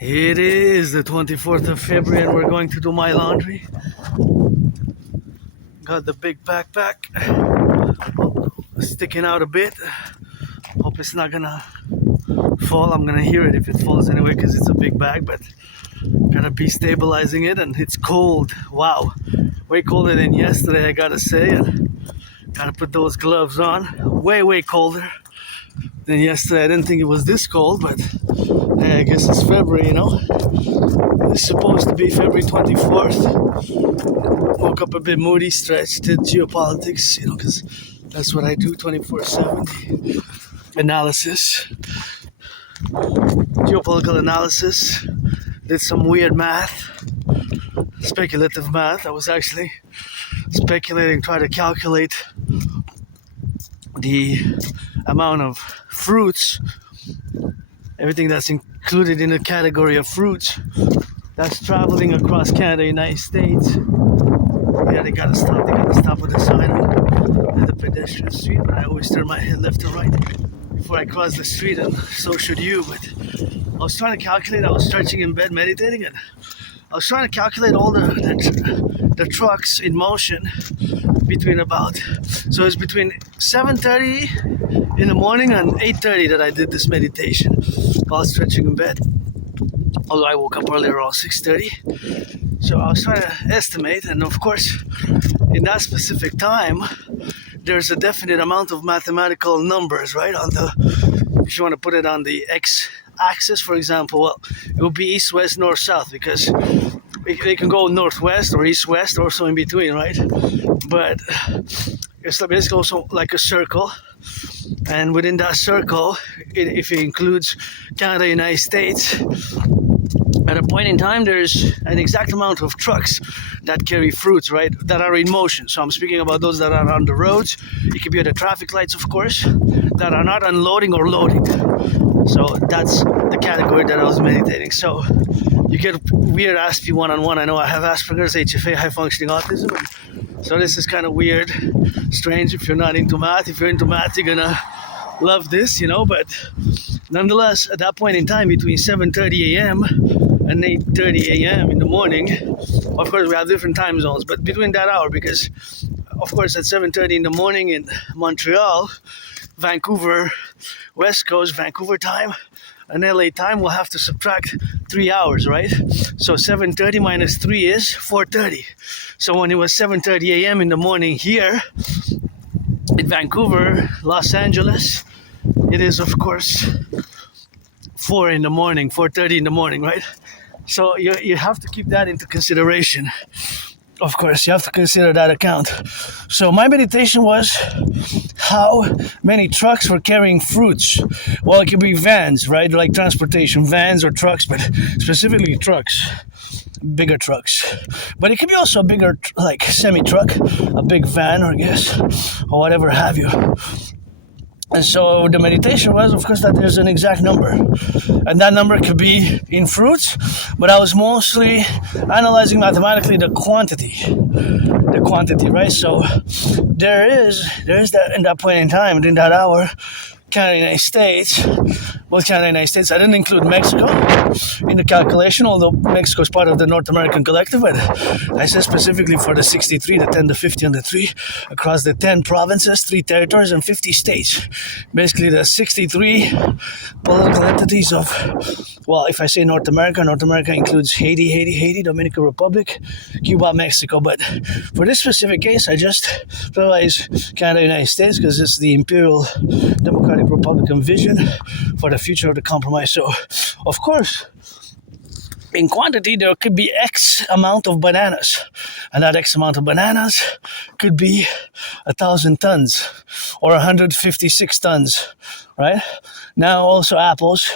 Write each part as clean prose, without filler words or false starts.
It is the 24th of February and we're going to do my laundry. Got the big backpack sticking out a bit. Hope it's not gonna fall. I'm gonna hear it if it falls anyway because it's a big bag, but gotta be stabilizing it. And it's cold. Wow, way colder than yesterday, I gotta say. And gotta put those gloves on. Way colder than yesterday. I didn't think it was this cold, but hey, I guess it's February, you know. It's supposed to be February 24th. Woke up a bit moody, stretched, did geopolitics, you know, because that's what I do 24/7. Analysis, geopolitical analysis. Did some weird math, speculative math. I was actually speculating, trying to calculate the amount of fruits, everything that's included in the category of fruits that's traveling across Canada, United States. Yeah, they gotta stop with the sign on the pedestrian street, but I always turn my head left to right before I cross the street, and so should you. But I was trying to calculate, I was stretching in bed, meditating, and I was trying to calculate all the trucks in motion between so it's between 7:30 in the morning and 8:30 that I did this meditation while stretching in bed. Although I woke up earlier around 6:30. So I was trying to estimate, and of course, in that specific time, there's a definite amount of mathematical numbers, right? If you want to put it on the x-axis, for example, well, it would be east, west, north, south, because they can go northwest or east, west, or so in between, right? But it's basically also like a circle, and within that circle, if it includes Canada, United States, at a point in time, there's an exact amount of trucks that carry fruits, right, that are in motion. So I'm speaking about those that are on the roads. It could be at the traffic lights, of course, that are not unloading or loading. So that's the category that I was meditating. So you get weird Aspie one-on-one. I know I have Asperger's, HFA, high-functioning autism. So this is kind of weird, strange if you're not into math. If you're into math, you're gonna love this, you know. But nonetheless, at that point in time, between 7:30 a.m. and 8:30 a.m. in the morning, of course we have different time zones, but between that hour, because of course at 7:30 in the morning in Montreal, Vancouver, West Coast, Vancouver time, and LA time, we'll have to subtract 3 hours, right? So 7:30 minus 3 is 4:30. So when it was 7:30 a.m. in the morning here in Vancouver, Los Angeles, it is of course 4:30 in the morning, right? So you have to keep that into consideration. Of course, you have to consider that account. So my meditation was how many trucks were carrying fruits. Well, it could be vans, right? Like transportation, vans or trucks, but specifically trucks, bigger trucks. But it could be also a bigger, like semi-truck, a big van, or I guess, or whatever have you. And so the meditation was, of course, that there's an exact number. And that number could be in fruits, but I was mostly analyzing mathematically the quantity, right? So there is that in that point in time, in that hour, Canada, United States, both Canada and United States. I didn't include Mexico in the calculation, although Mexico is part of the North American Collectif, but I said specifically for the 63, the 10, the 50, and the 3, across the 10 provinces, 3 territories, and 50 states. Basically the 63 political entities of, well, if I say North America includes Haiti, Dominican Republic, Cuba, Mexico, but for this specific case, I just realized Canada, United States, because it's the Imperial Democratic Republican vision for the future of the compromise. So, of course, in quantity, there could be X amount of bananas, and that X amount of bananas could be 1,000 tons or 156 tons, right? Now, also apples,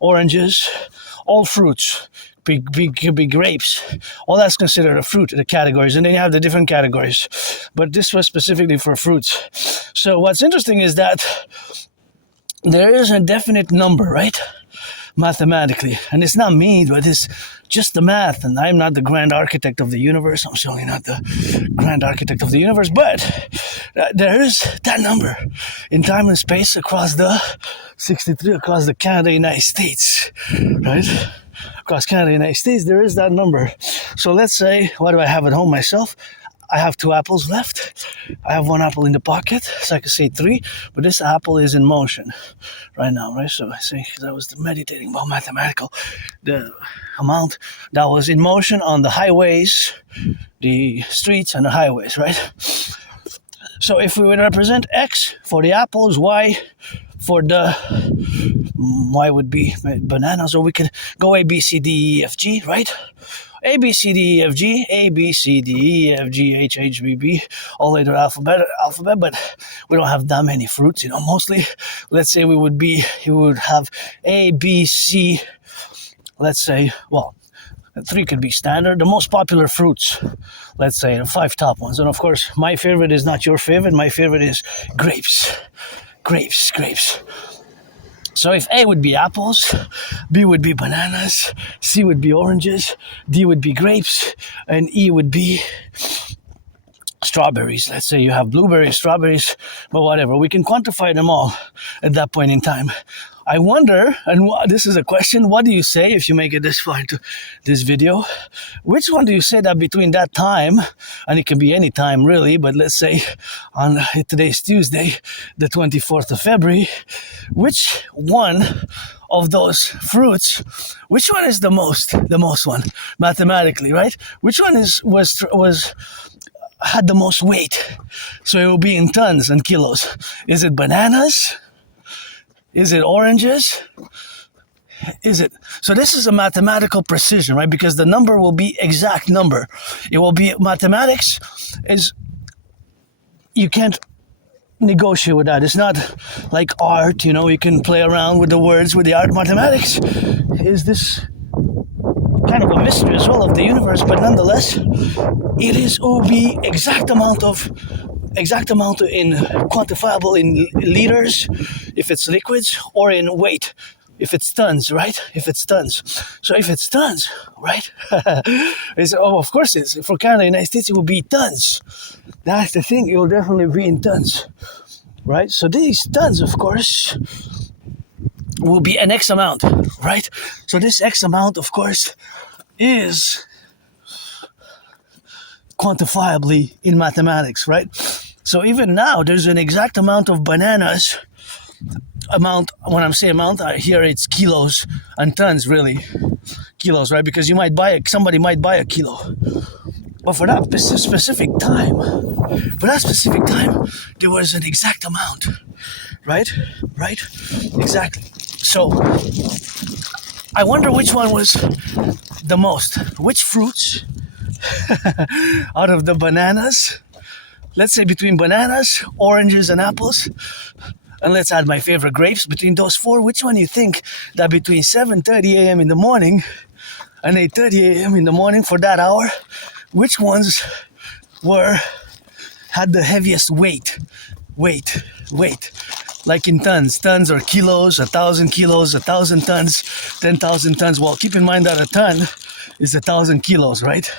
oranges, all fruits. Could be grapes. All that's considered a fruit, the categories. And then you have the different categories. But this was specifically for fruits. So what's interesting is that there is a definite number, right? mathematically. And it's not me, but it's just the math. And I'm not the grand architect of the universe. I'm certainly not the grand architect of the universe. But there is that number in time and space across the 63, across the Canada, United States, right? Across Canada, United States, there is that number. So let's say, what do I have at home myself? I have 2 apples left. I have 1 apple in the pocket, so I could say 3, but this apple is in motion right now, right? So I say, because I was meditating about mathematical, the amount that was in motion on the highways, the streets and the highways, right? So if we would represent X for the apples, Y for the, Y would be bananas, or we could go A, B, C, D, E, F, G, right? A, B, C, D, E, F, G, A, B, C, D, E, F, G, H, H, B, B, all the way to the alphabet, but we don't have that many fruits, mostly. Let's say we would have A, B, C, let's say, well, 3 could be standard, the most popular fruits, let's say, the 5 top ones. And of course, my favorite is not your favorite, my favorite is grapes. Grapes. So if A would be apples, B would be bananas, C would be oranges, D would be grapes, and E would be strawberries. Let's say you have blueberries, strawberries, but whatever. We can quantify them all at that point in time. I wonder, and this is a question, what do you say if you make it this far into this video? Which one do you say that between that time, and it can be any time really, but let's say on today's Tuesday, the 24th of February, which one of those fruits, which one is the most one, mathematically, right? Which one had the most weight? So it will be in tons and kilos. Is it bananas? Is it oranges? Is it? So this is a mathematical precision, right? Because the number will be exact number. It will be, mathematics is, you can't negotiate with that. It's not like art, you can play around with the words, with the art. Mathematics is this kind of a mystery as well of the universe, but nonetheless, it will be exact amount in quantifiable in liters if it's liquids, or in weight if it's tons, right? If it's tons. So if it's tons, right? Of course it's for Canada, United States, it will be tons. That's the thing, it will definitely be in tons, right? So these tons, of course, will be an X amount, right? So this X amount, of course, is quantifiably in mathematics, right? So even now, there's an exact amount of bananas. When I'm saying amount, here it's kilos and tons, really. Kilos, right? Because somebody might buy a kilo. But for that specific time, there was an exact amount, right? Right? Exactly. So, I wonder which one was the most. Which fruits out of the bananas, let's say between bananas, oranges, and apples, and let's add my favorite grapes, between those 4, which one you think that between 7:30 a.m. in the morning and 8:30 a.m. in the morning, for that hour, which ones had the heaviest weight, like in tons or kilos, 1,000 kilos, 1,000 tons, 10,000 tons. Well, keep in mind that a ton is 1,000 kilos, right?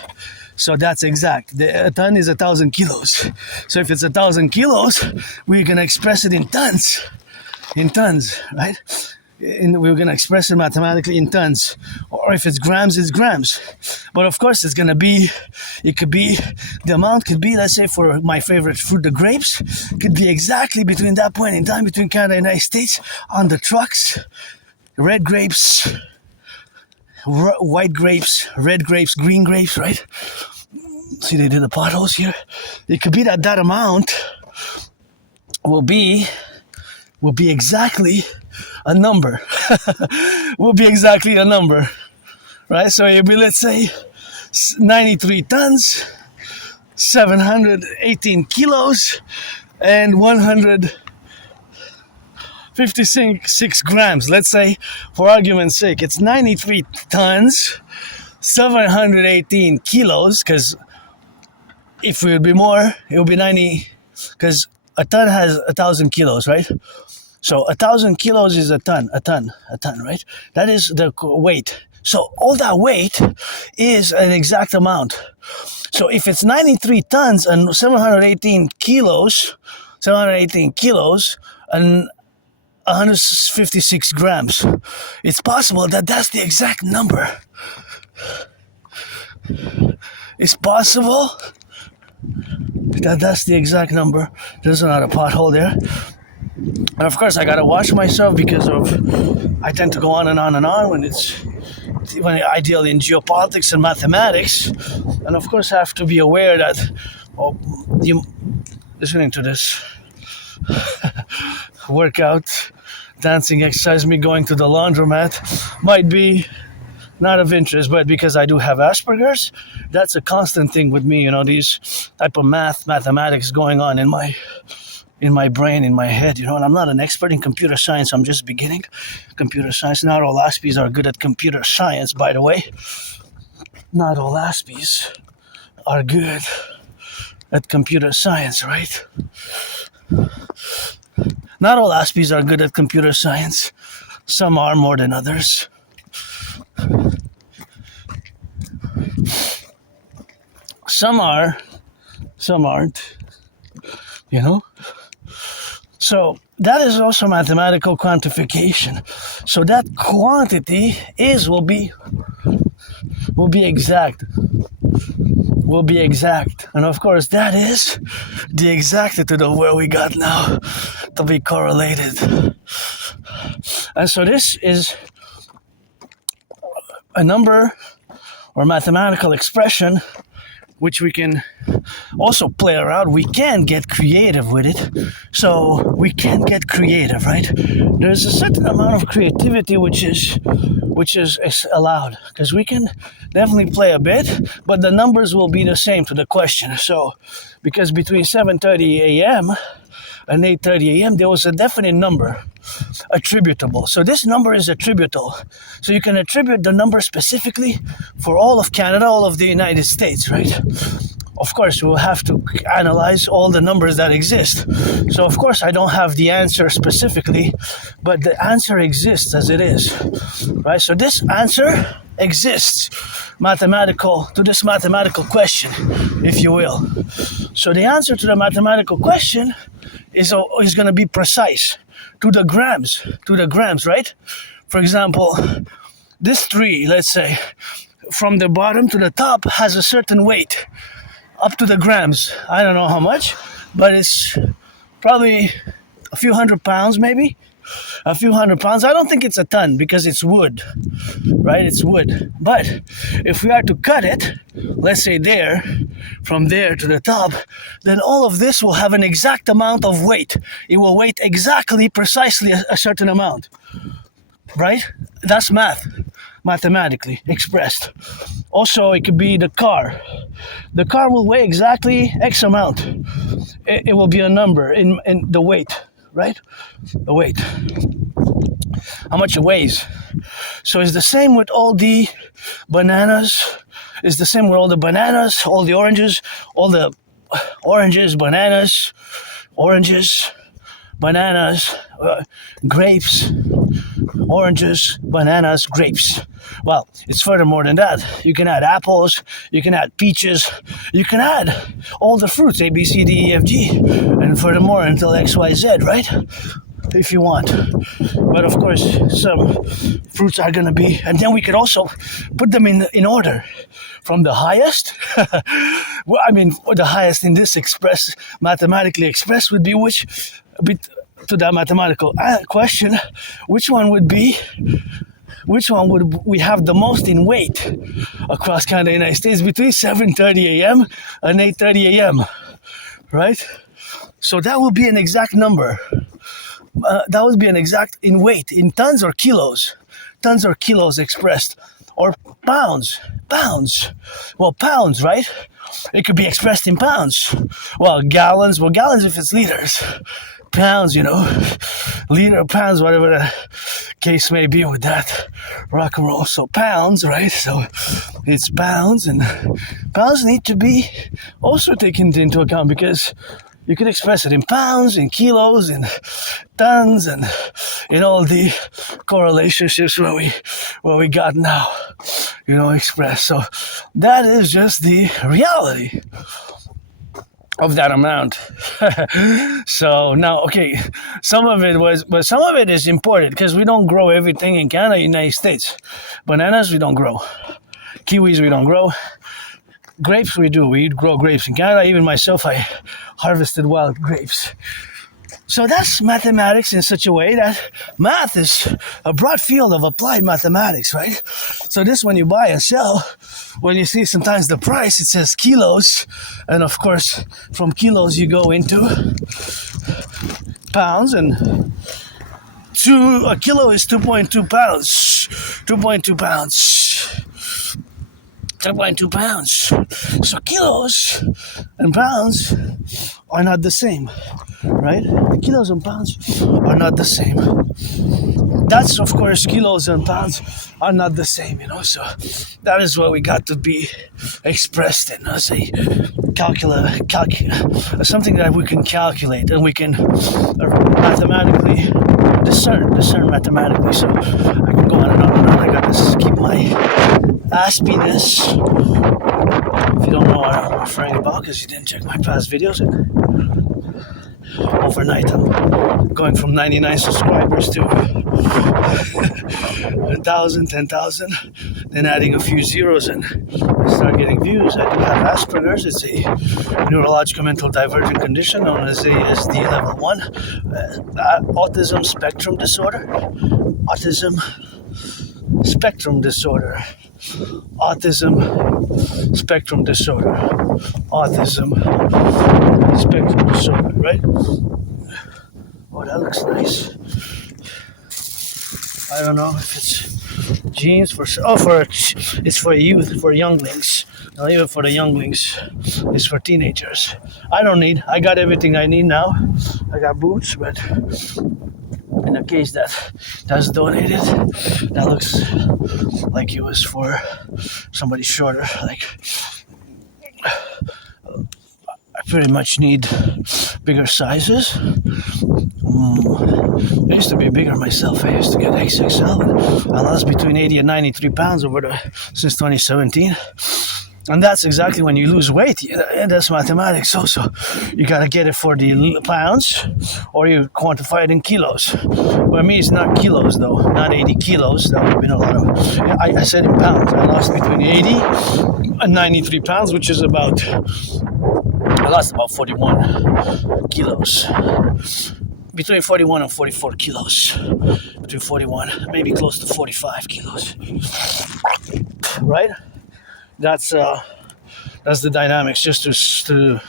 So that's exact. A ton is 1,000 kilos. So if it's 1,000 kilos, we're gonna express it in tons, right? We're gonna express it mathematically in tons. Or if it's grams, it's grams. But of course, the amount could be, let's say for my favorite fruit, the grapes, could be exactly between that point in time, between Canada and the United States, on the trucks, red grapes, white grapes, red grapes, green grapes, right? See, they did the potholes here. It could be that amount will be exactly a number. Will be exactly a number, right? So it'll be, let's say, 93 tons, 718 kilos, and 156 grams. Let's say, for argument's sake, it's 93 tons, 718 kilos, because if it would be more, it would be 90, because a ton has 1,000 kilos, right? So 1,000 kilos is a ton, right? That is the weight. So all that weight is an exact amount. So if it's 93 tons and 718 kilos, and 156 grams, it's possible that that's the exact number. It's possible that that's the exact number. There's another pothole there. And of course, I gotta watch myself because I tend to go on and on and on when ideally in geopolitics and mathematics. And of course, I have to be aware that you listening to this workout, dancing exercise, me going to the laundromat might be not of interest, but because I do have Asperger's, that's a constant thing with me. These type of mathematics going on in my brain, in my head, and I'm not an expert in computer science. I'm just beginning computer science. Not all Aspies are good at computer science, by the way. Not all Aspies are good at computer science, right? Not all Aspies are good at computer science. Some are more than others. Some are, some aren't, So that is also mathematical quantification. So that quantity will be exact. Will be exact. And of course that is the exactitude of where we got now to be correlated. And so this is a number or mathematical expression which we can also play around. We can get creative with it. So we can get creative, right? There's a certain amount of creativity which is allowed, because we can definitely play a bit, but the numbers will be the same to the question. So because between 7:30 a.m. and 8:30 a.m. there was a definite number attributable. So this number is attributable. So you can attribute the number specifically for all of Canada, all of the United States, right? Of course, we'll have to analyze all the numbers that exist. So of course, I don't have the answer specifically, but the answer exists as it is, right? So this answer exists to this mathematical question, if you will. So the answer to the mathematical question is going to be precise to the grams, right? For example, this 3, let's say, from the bottom to the top has a certain weight, up to the grams. I don't know how much, but it's probably a few hundred pounds, maybe. A few hundred pounds. I don't think it's a ton because it's wood, right? It's wood. But if we are to cut it, let's say from there to the top, then all of this will have an exact amount of weight. It will weigh precisely a certain amount, right? That's mathematically expressed. Also, it could be the car. The car will weigh exactly X amount. It will be a number in the weight, right? The weight. How much it weighs. So it's the same with all the bananas. It's the same with all the bananas, all the oranges, bananas, grapes, oranges, bananas, grapes. Well, it's further more than that. You can add apples, you can add peaches, you can add all the fruits, A, B, C, D, E, F, G, and furthermore until X, Y, Z, right? If you want. But of course, some fruits are going to be, and then we could also put them in order. From the highest, the highest in this mathematically expressed would be to that mathematical question, which one would we have the most in weight across Canada and the United States between 7:30 a.m. and 8:30 a.m., right? So that will be an exact number. That would be an exact in weight, in tons or kilos expressed, or pounds. Well, pounds, right? It could be expressed in pounds. Well, gallons if it's liters. Pounds, liter, pounds, whatever the case may be with that rock and roll. So pounds, right? So it's pounds, and pounds need to be also taken into account because You can express it in pounds, in kilos, in tons, and in all the correlationships where we got now, expressed. So that is just the reality of that amount. So now, okay, some of it is imported because we don't grow everything in Canada, United States. Bananas we don't grow, kiwis we don't grow, grapes we do. We grow grapes in Canada. Even myself, I harvested wild grapes. So that's mathematics in such a way that math is a broad field of applied mathematics, right? So this, when you buy and sell, when you see sometimes the price, it says kilos. And of course, from kilos, you go into pounds. And a kilo is 2.2 pounds. 2.2 pounds. 2.2 pounds. So kilos and pounds are not the same, right? Kilos and pounds are not the same. That's, of course, kilos and pounds are not the same, So that is what we got to be expressed in as a something that we can calculate and we can mathematically discern mathematically. So I can go on and on and on. I got to keep my Aspiesque. If you don't know what I'm referring about because you didn't check my past videos, overnight I'm going from 99 subscribers to 1,000, 10,000, then adding a few zeros and I start getting views. I do have Asperger's. It's a neurological mental divergent condition known as ASD level 1, autism spectrum disorder. Autism spectrum disorder. Autism spectrum disorder. Autism spectrum disorder, right? Oh, that looks nice. I don't know if it's jeans it's for youth, for younglings. Not even for the younglings. It's for teenagers. I got everything I need now. I got boots, but in a case that's donated, that looks like it was for somebody shorter. Like, I pretty much need bigger sizes. I used to be bigger myself. I used to get XXL. I lost between 80 and 93 pounds since 2017. And that's exactly when you lose weight. And that's mathematics also. You got to get it for the pounds or you quantify it in kilos. For me, it's not kilos though. Not 80 kilos. That would have been a lot of... I said in pounds. I lost between 80 and 93 pounds, which is about... I lost about 41 kilos. Between 41 and 44 kilos. Between 41, maybe close to 45 kilos. Right? That's the dynamics. Just to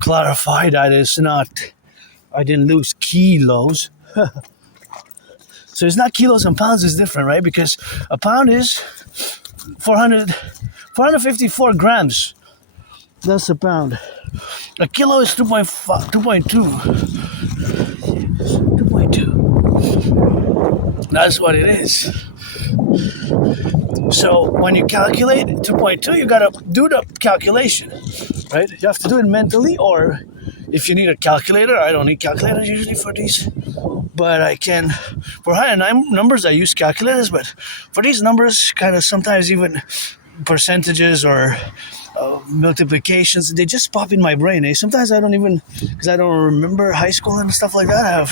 clarify, that is not, I didn't lose kilos. So it's not kilos and pounds, is different, right? Because a pound is 454 grams. That's a pound. A kilo is 2.2. That's what it is. So when you calculate 2.2, you gotta do the calculation, right? You have to do it mentally, or if you need a calculator, I don't need calculators usually for these, but I can, for higher numbers, I use calculators, but for these numbers, kind of sometimes even percentages or multiplications, they just pop in my brain. Sometimes I don't even, because I don't remember high school and stuff like that.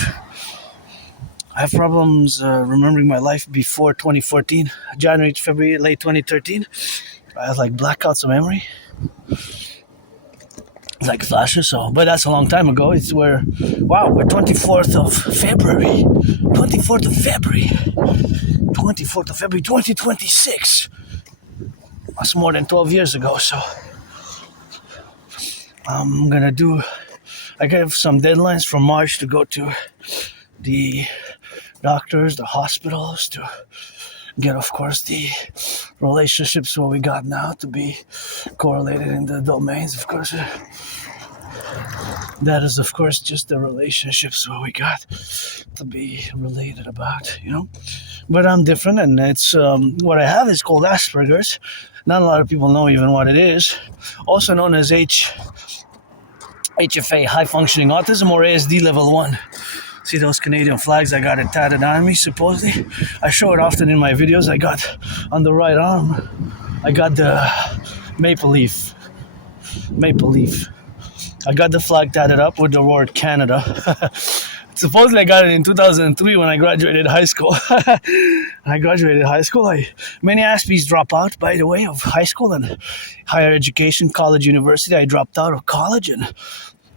I have problems remembering my life before 2014, January to February, late 2013. I have like blackouts of memory, like flashes. So, but that's a long time ago. We're 24th of February, 2026. That's more than 12 years ago. So I'm gonna I have some deadlines for March to go to the doctors, the hospitals, to get, of course, the relationships what we got now to be correlated in the domains, of course. That is, of course, just the relationships what we got to be related about, But I'm different, and it's what I have is called Asperger's. Not a lot of people know even what it is. Also known as HFA, high functioning autism, or ASD level 1. See those Canadian flags? I got it tatted on me, supposedly. I show it often in my videos. I got on the right arm, I got the maple leaf. I got the flag tatted up with the word Canada. Supposedly I got it in 2003 when I graduated high school. Many Aspies drop out, by the way, of high school and higher education, college, university. I dropped out of college,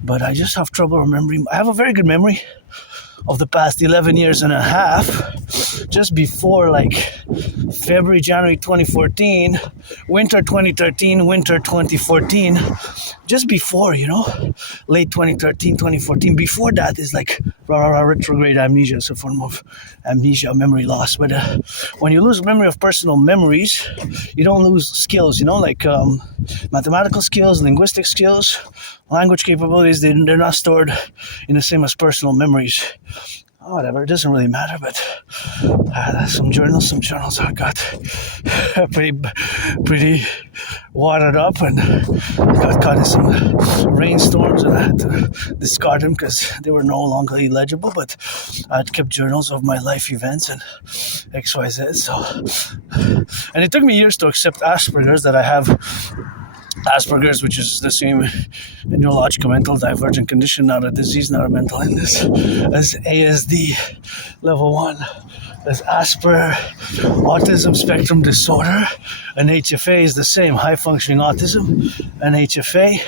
but I just have trouble remembering. I have a very good memory of the past 11 years and a half, just before like February, January 2014, winter 2013, winter 2014, just before, late 2013, 2014. Before that is like retrograde amnesia, it's a form of amnesia, memory loss. But when you lose memory of personal memories, you don't lose skills, like mathematical skills, linguistic skills, language capabilities. They're not stored in the same as personal memories. Whatever, it doesn't really matter, but some journals I got pretty watered up and got caught in some rainstorms, and I had to discard them because they were no longer illegible, but I'd kept journals of my life events and XYZ, and it took me years to accept Asperger's, that I have Asperger's, which is the same neurological mental divergent condition, not a disease, not a mental illness, as ASD level 1, as autism spectrum disorder, and HFA is the same, high functioning autism, and HFA,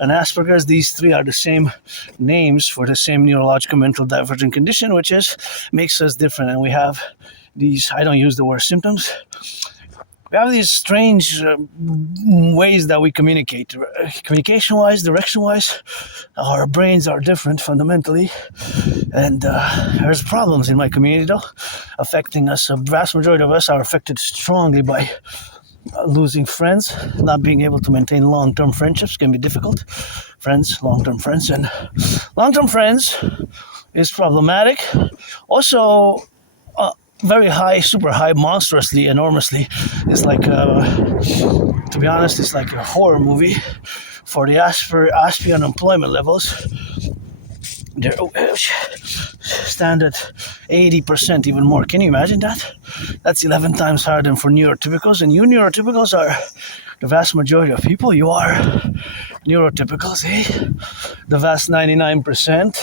and Asperger's. These three are the same names for the same neurological mental divergent condition, which makes us different, and we have these, I don't use the word symptoms, we have these strange ways that we communicate. Communication-wise, direction-wise, our brains are different fundamentally. And there's problems in my community, though, affecting us. A vast majority of us are affected strongly by losing friends. Not being able to maintain long-term friendships can be difficult. Long-term friends. And long-term friends is problematic. Also, very high, super high, monstrously, enormously. It's like, to be honest, it's like a horror movie for the Aspie unemployment levels. They stand at 80%, even more. Can you imagine that? That's 11 times higher than for neurotypicals. And you neurotypicals are the vast majority of people. You are neurotypicals, eh? The vast 99%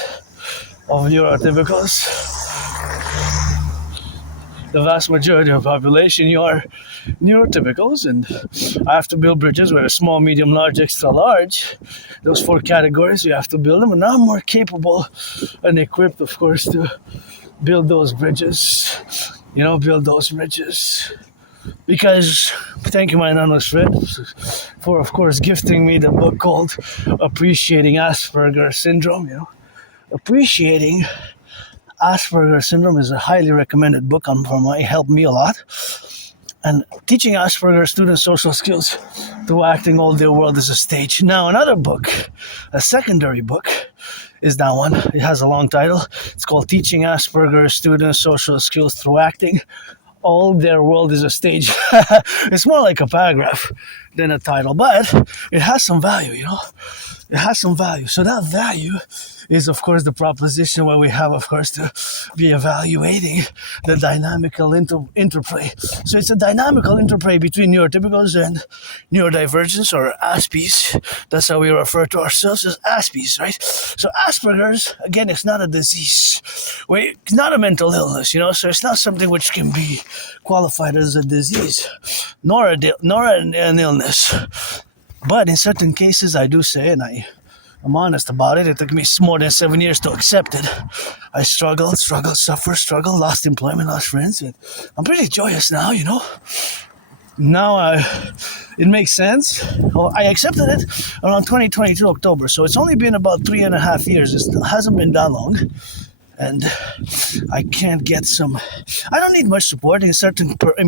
of neurotypicals. The vast majority of the population, you are neurotypicals, and I have to build bridges where small, medium, large, extra large. Those 4 categories, you have to build them, and now I'm more capable and equipped, of course, to build those bridges. Because, thank you, my anonymous friend, for, of course, gifting me the book called Appreciating Asperger Syndrome. Appreciating Asperger Syndrome is a highly recommended book helped me a lot. And teaching Asperger students social skills through acting all their world is a stage. Now, another book, a secondary book, is that one. It has a long title. It's called Teaching Asperger Students Social Skills Through Acting All Their World is a Stage. It's more like a paragraph than a title, but it has some value, It has some value. So that value is, of course, the proposition where we have, of course, to be evaluating the dynamical interplay. So it's a dynamical interplay between neurotypicals and neurodivergence, or Aspies. That's how we refer to ourselves, as Aspies, right? So Asperger's, again, it's not a disease. It's not a mental illness, so it's not something which can be qualified as a disease, nor an illness. But in certain cases, I do say, and I'm honest about it, it took me more than 7 years to accept it. I struggled, lost employment, lost friends. But I'm pretty joyous now, Now it makes sense. Well, I accepted it around 2022 October, so it's only been about 3.5 years. It hasn't been that long. And I can't get I don't need much support in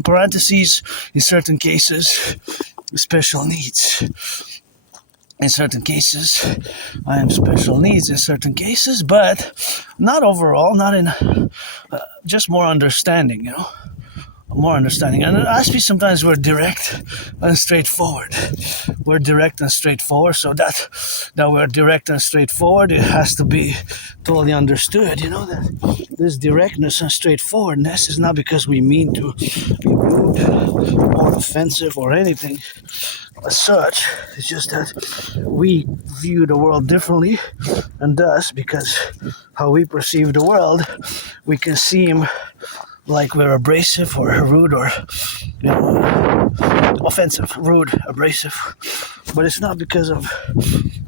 parentheses, in certain cases, special needs. In certain cases, I am special needs in certain cases, but not overall, not in, just more understanding, more understanding. And Aspiesque, sometimes we're direct and straightforward. We're direct and straightforward, so that we're direct and straightforward, it has to be totally understood, that this directness and straightforwardness is not because we mean to be rude or offensive or anything as such. It's just that we view the world differently, and thus, because how we perceive the world, we can seem like we're abrasive or rude or offensive, rude, abrasive. But it's not because of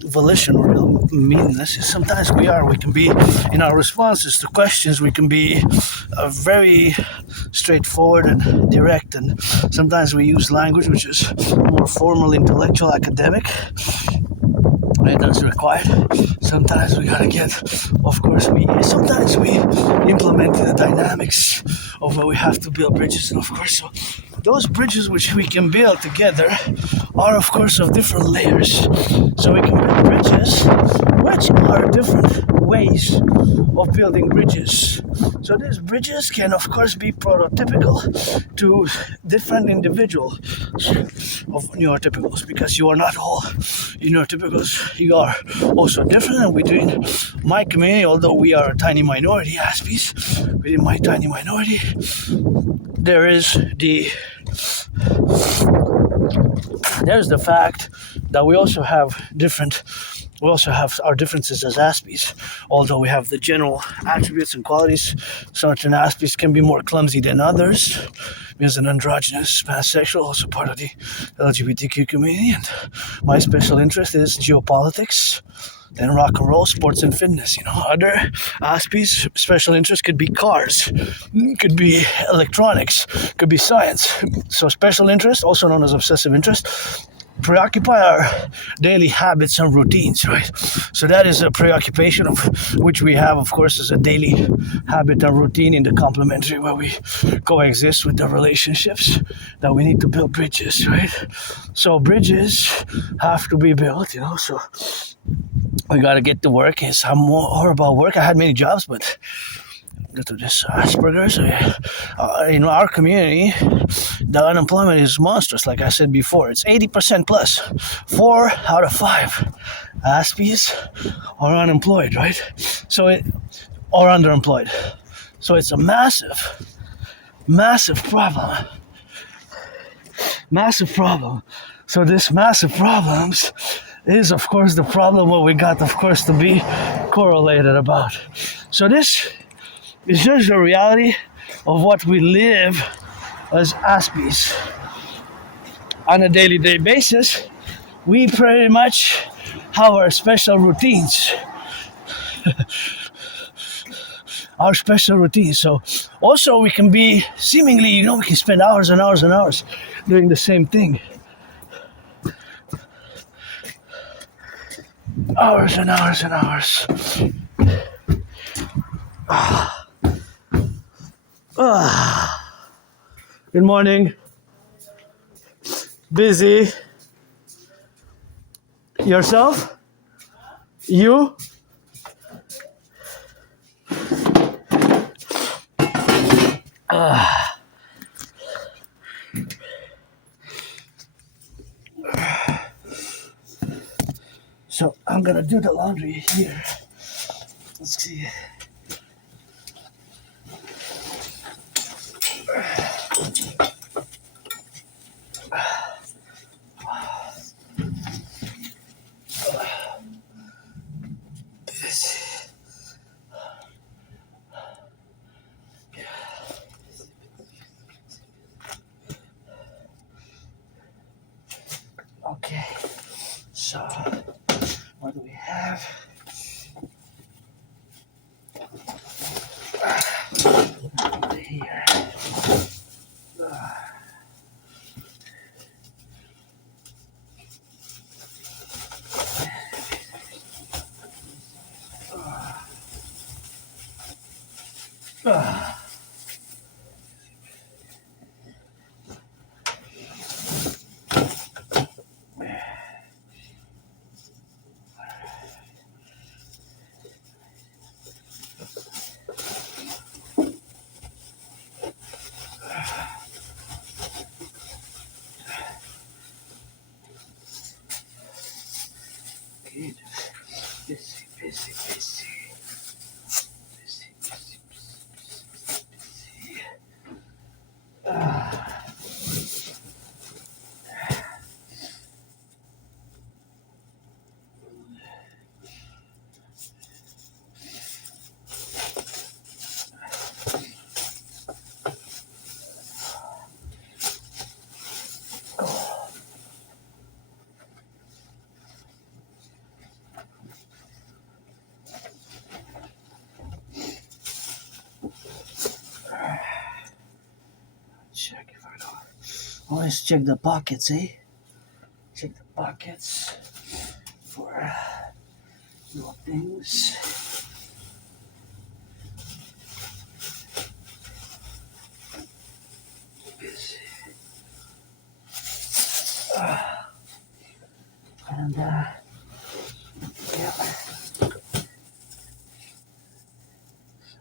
volition or real meanness. Sometimes we can be, in our responses to questions, we can be very straightforward and direct, and sometimes we use language which is more formal, intellectual, academic, and that's required. Sometimes we gotta get, of course, sometimes we implement the dynamics of where we have to build bridges, and of course, so those bridges which we can build together are, of course, of different layers. So we can build bridges which are different ways of building bridges. So these bridges can, of course, be prototypical to different individuals of neurotypicals, because you are not all neurotypicals. You are also different, and within my community, although we are a tiny minority, Aspiesque, within my tiny minority, there's the fact that we also have our differences as Aspiesque, although we have the general attributes and qualities. Certain Aspiesque can be more clumsy than others, because an androgynous pansexual, also part of the LGBTQ community, and my special interest is geopolitics, then rock and roll, sports and fitness. Other Aspiesque special interest could be cars, could be electronics, could be science. So special interest, also known as obsessive interest, preoccupy our daily habits and routines, right? So that is a preoccupation of which we have, of course, as a daily habit and routine in the complementary, where we coexist with the relationships that we need to build bridges, right? So bridges have to be built, so we got to get to work. It's more about work. I had many jobs, but due to this Asperger's, in our community, the unemployment is monstrous. Like I said before, it's 80% plus. 4 out of 5 Aspies are unemployed, right? Or underemployed. So it's a massive problem. Massive problem. So this massive problems is, of course, the problem what we got, of course, to be correlated about. So this is just the reality of what we live as Aspies. On a daily basis, we pretty much have our special routines. Our special routines. So also we can be seemingly, we can spend hours and hours and hours doing the same thing. Hours and hours and hours. Good morning. Busy. Yourself? You? So I'm gonna do the laundry here. Let's see. Okay, so what do we have? Here. Okay, busy, busy, busy. Busy, busy, busy, busy. Check if I don't. Always check the pockets, eh? Check the pockets for little things. Busy. And yeah.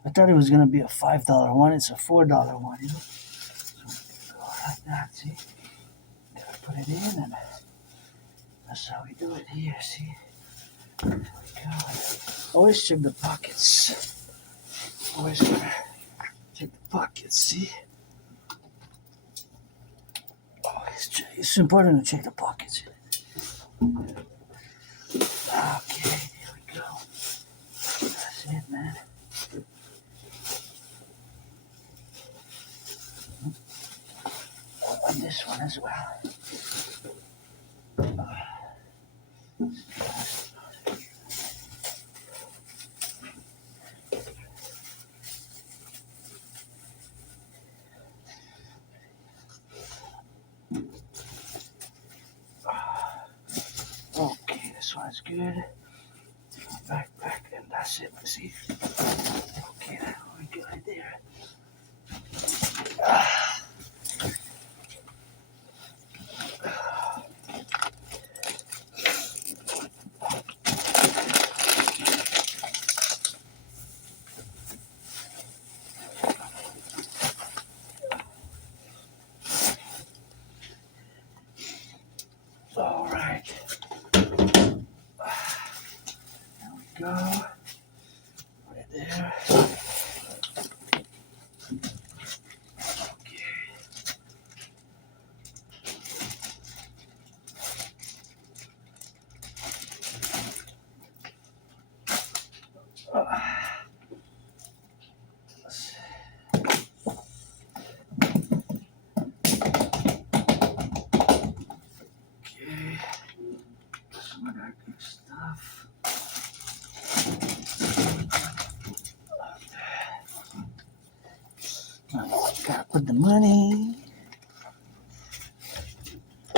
I thought it was gonna be a $5 one. It's a $4 one, you know. So go like that, see. Gotta put it in, and that's how we do it here. See. There we go. Always check the pockets. Always gotta check the pockets. See. Always check. It's important to check the pockets. Okay, here we go. That's it, man. And this one as well. Okay, this one's good. Back, and that's it. See? Okay, we good right there. All right. There we go. Right there. Okay. Some of that good stuff. Gotta put the money.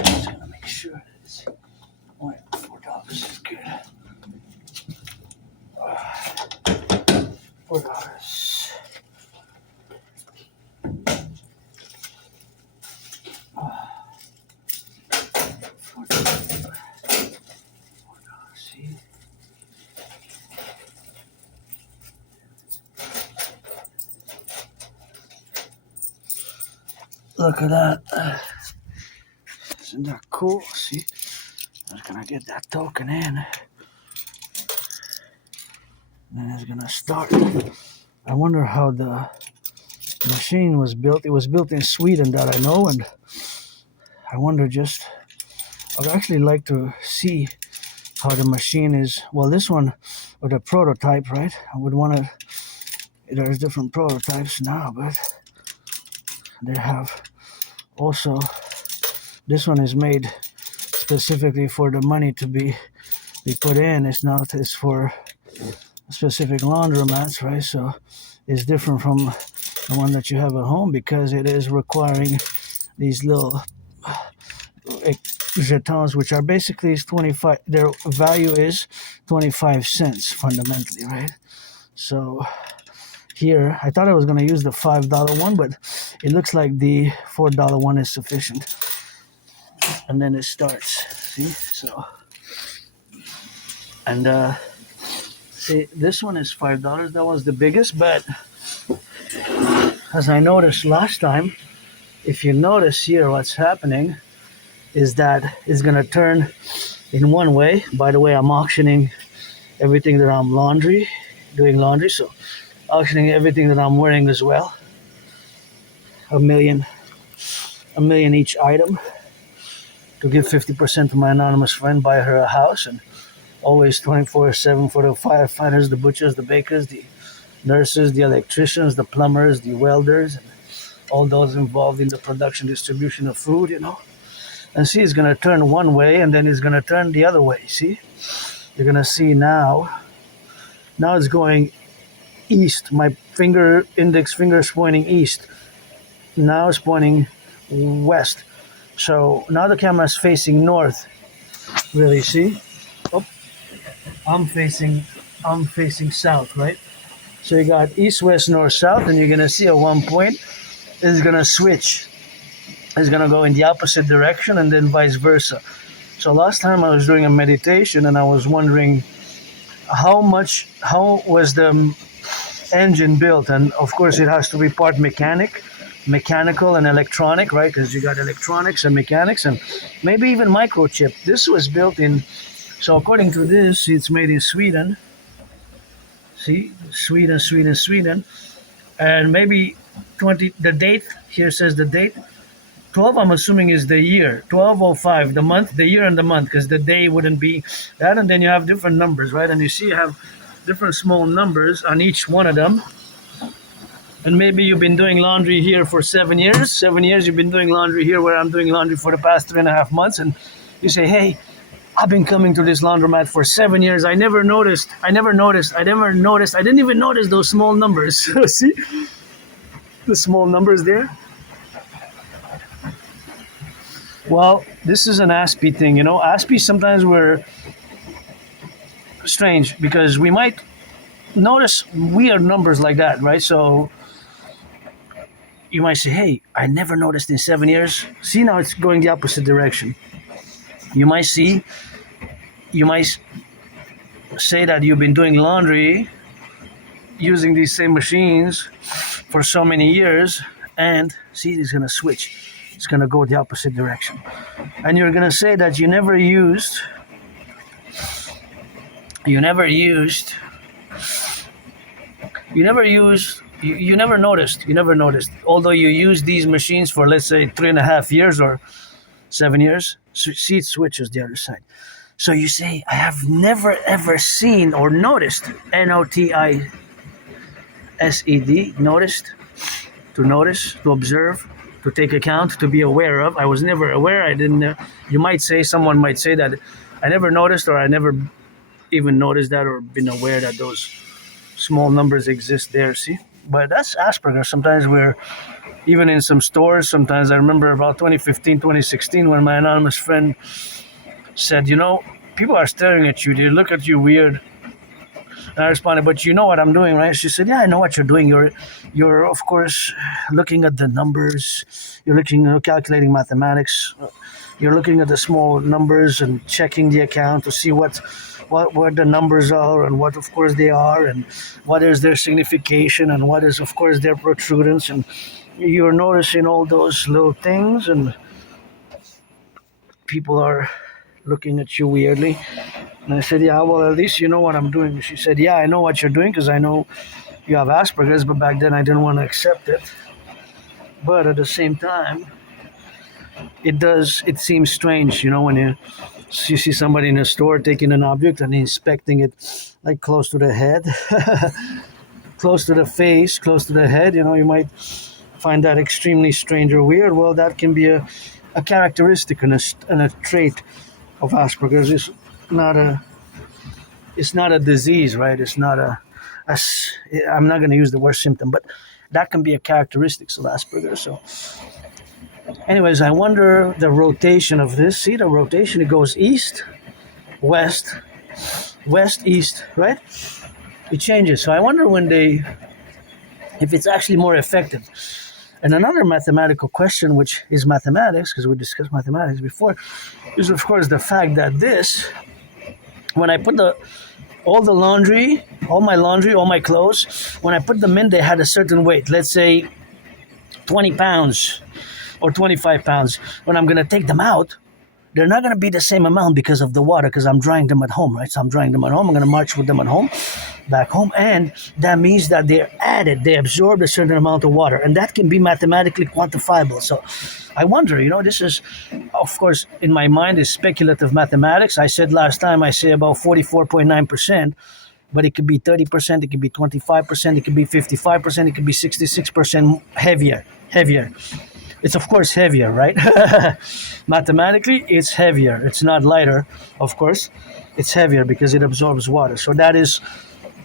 Just gonna make sure that it's $4 is good. $4. See? Look at that. Isn't that cool? See? I'm just gonna get that token in. And it's gonna start. I wonder how the machine was built. It was built in Sweden, that I know, and I wonder just, I'd actually like to see how the machine is. Well, this one, or the prototype, right? I would want to, there's different prototypes now, but they have also, this one is made specifically for the money to be put in. It's not, it's for specific laundromats, right? So it's different from the one that you have at home, because it is requiring these little jetons, which are basically 25, their value is 25 cents fundamentally, right? So here, I thought I was going to use the $5 one, but it looks like the $4 one is sufficient. And then it starts, see? So, and see, this one is $5. That was the biggest, but as I noticed last time, if you notice here, what's happening is that it's going to turn in one way. By the way, I'm auctioning everything that I'm doing laundry, so auctioning everything that I'm wearing as well. A million each item to give 50% to my anonymous friend, buy her a house, and always 24/7 for the firefighters, the butchers, the bakers, the nurses, the electricians, the plumbers, the welders, and all those involved in the production, distribution of food, And see, it's going to turn one way, and then it's going to turn the other way, see? You're going to see now it's going east. My index finger is pointing east. Now it's pointing west. So now the camera is facing north, really, see? Oh, I'm facing south, right? So you got east, west, north, south, and you're going to see at one point it's going to switch. It's going to go in the opposite direction and then vice versa. So last time I was doing a meditation and I was wondering how was the engine built, and of course it has to be part mechanical and electronic, right? Because you got electronics and mechanics and maybe even microchip. This was built in, so according to this, it's made in Sweden. See, Sweden, and maybe the date here says the date 12, I'm assuming, is the year 1205, the month, the year and the month, because the day wouldn't be that. And then you have different numbers, right? And you see you have different small numbers on each one of them. And maybe you've been doing laundry here for 7 years. 7 years you've been doing laundry here, where I'm doing laundry for the past 3.5 months. And you say, hey, I've been coming to this laundromat for 7 years. I didn't even notice those small numbers. See the small numbers there? Well, this is an Aspie thing, Aspie, sometimes we're strange because we might notice weird numbers like that, right? So you might say, hey, I never noticed in 7 years. See, now it's going the opposite direction. You might say that you've been doing laundry using these same machines for so many years, and see, it's going to switch. It's going to go the opposite direction. And you're going to say that you never noticed, although you use these machines for, let's say, 3.5 years or 7 years, see, it switches the other side. So you say, I have never ever seen or noticed, NOTISED, noticed, to observe, to take account, to be aware of. I was never aware. I didn't. Someone might say that I never noticed, or I never even noticed that, or been aware that those small numbers exist there. See, but that's Asperger's. Sometimes we're even in some stores. Sometimes I remember about 2015, 2016, when my anonymous friend said, people are staring at you. They look at you weird. And I responded, but you know what I'm doing, right? She said, yeah, I know what you're doing. You're of course looking at the numbers. You're calculating mathematics. You're looking at the small numbers and checking the account to see what the numbers are, and what of course they are, and what is their signification, and what is of course their protrudence. And you're noticing all those little things, and people are looking at you weirdly. And I said, yeah, well, at least you know what I'm doing. She said, yeah, I know what you're doing because I know you have Asperger's, but back then I didn't want to accept it. But at the same time, it seems strange, when you see somebody in a store taking an object and inspecting it like close to the head, close to the face, close to the head, you might find that extremely strange or weird. Well, that can be a characteristic and a trait of Asperger's. It's not a disease, right? It's not I'm not going to use the word symptom, but that can be a characteristic of Asperger's. So anyways, I wonder the rotation of this. See the rotation? It goes east, west, east, right? It changes. So I wonder if it's actually more effective. And another mathematical question, which is mathematics, because we discussed mathematics before, is of course the fact that when I put all my clothes, when I put them in, they had a certain weight. Let's say 20 pounds or 25 pounds. When I'm going to take them out, they're not going to be the same amount because of the water, because I'm drying them at home, right? So I'm drying them at home. I'm going to march with them at home, back home. And that means that they absorb a certain amount of water. And that can be mathematically quantifiable. So I wonder, this is, of course, in my mind is speculative mathematics. I said last time, I say about 44.9%. But it could be 30%, it could be 25%, it could be 55%, it could be 66% heavier. It's of course heavier, right? Mathematically, it's heavier. It's not lighter, of course. It's heavier because it absorbs water. So that is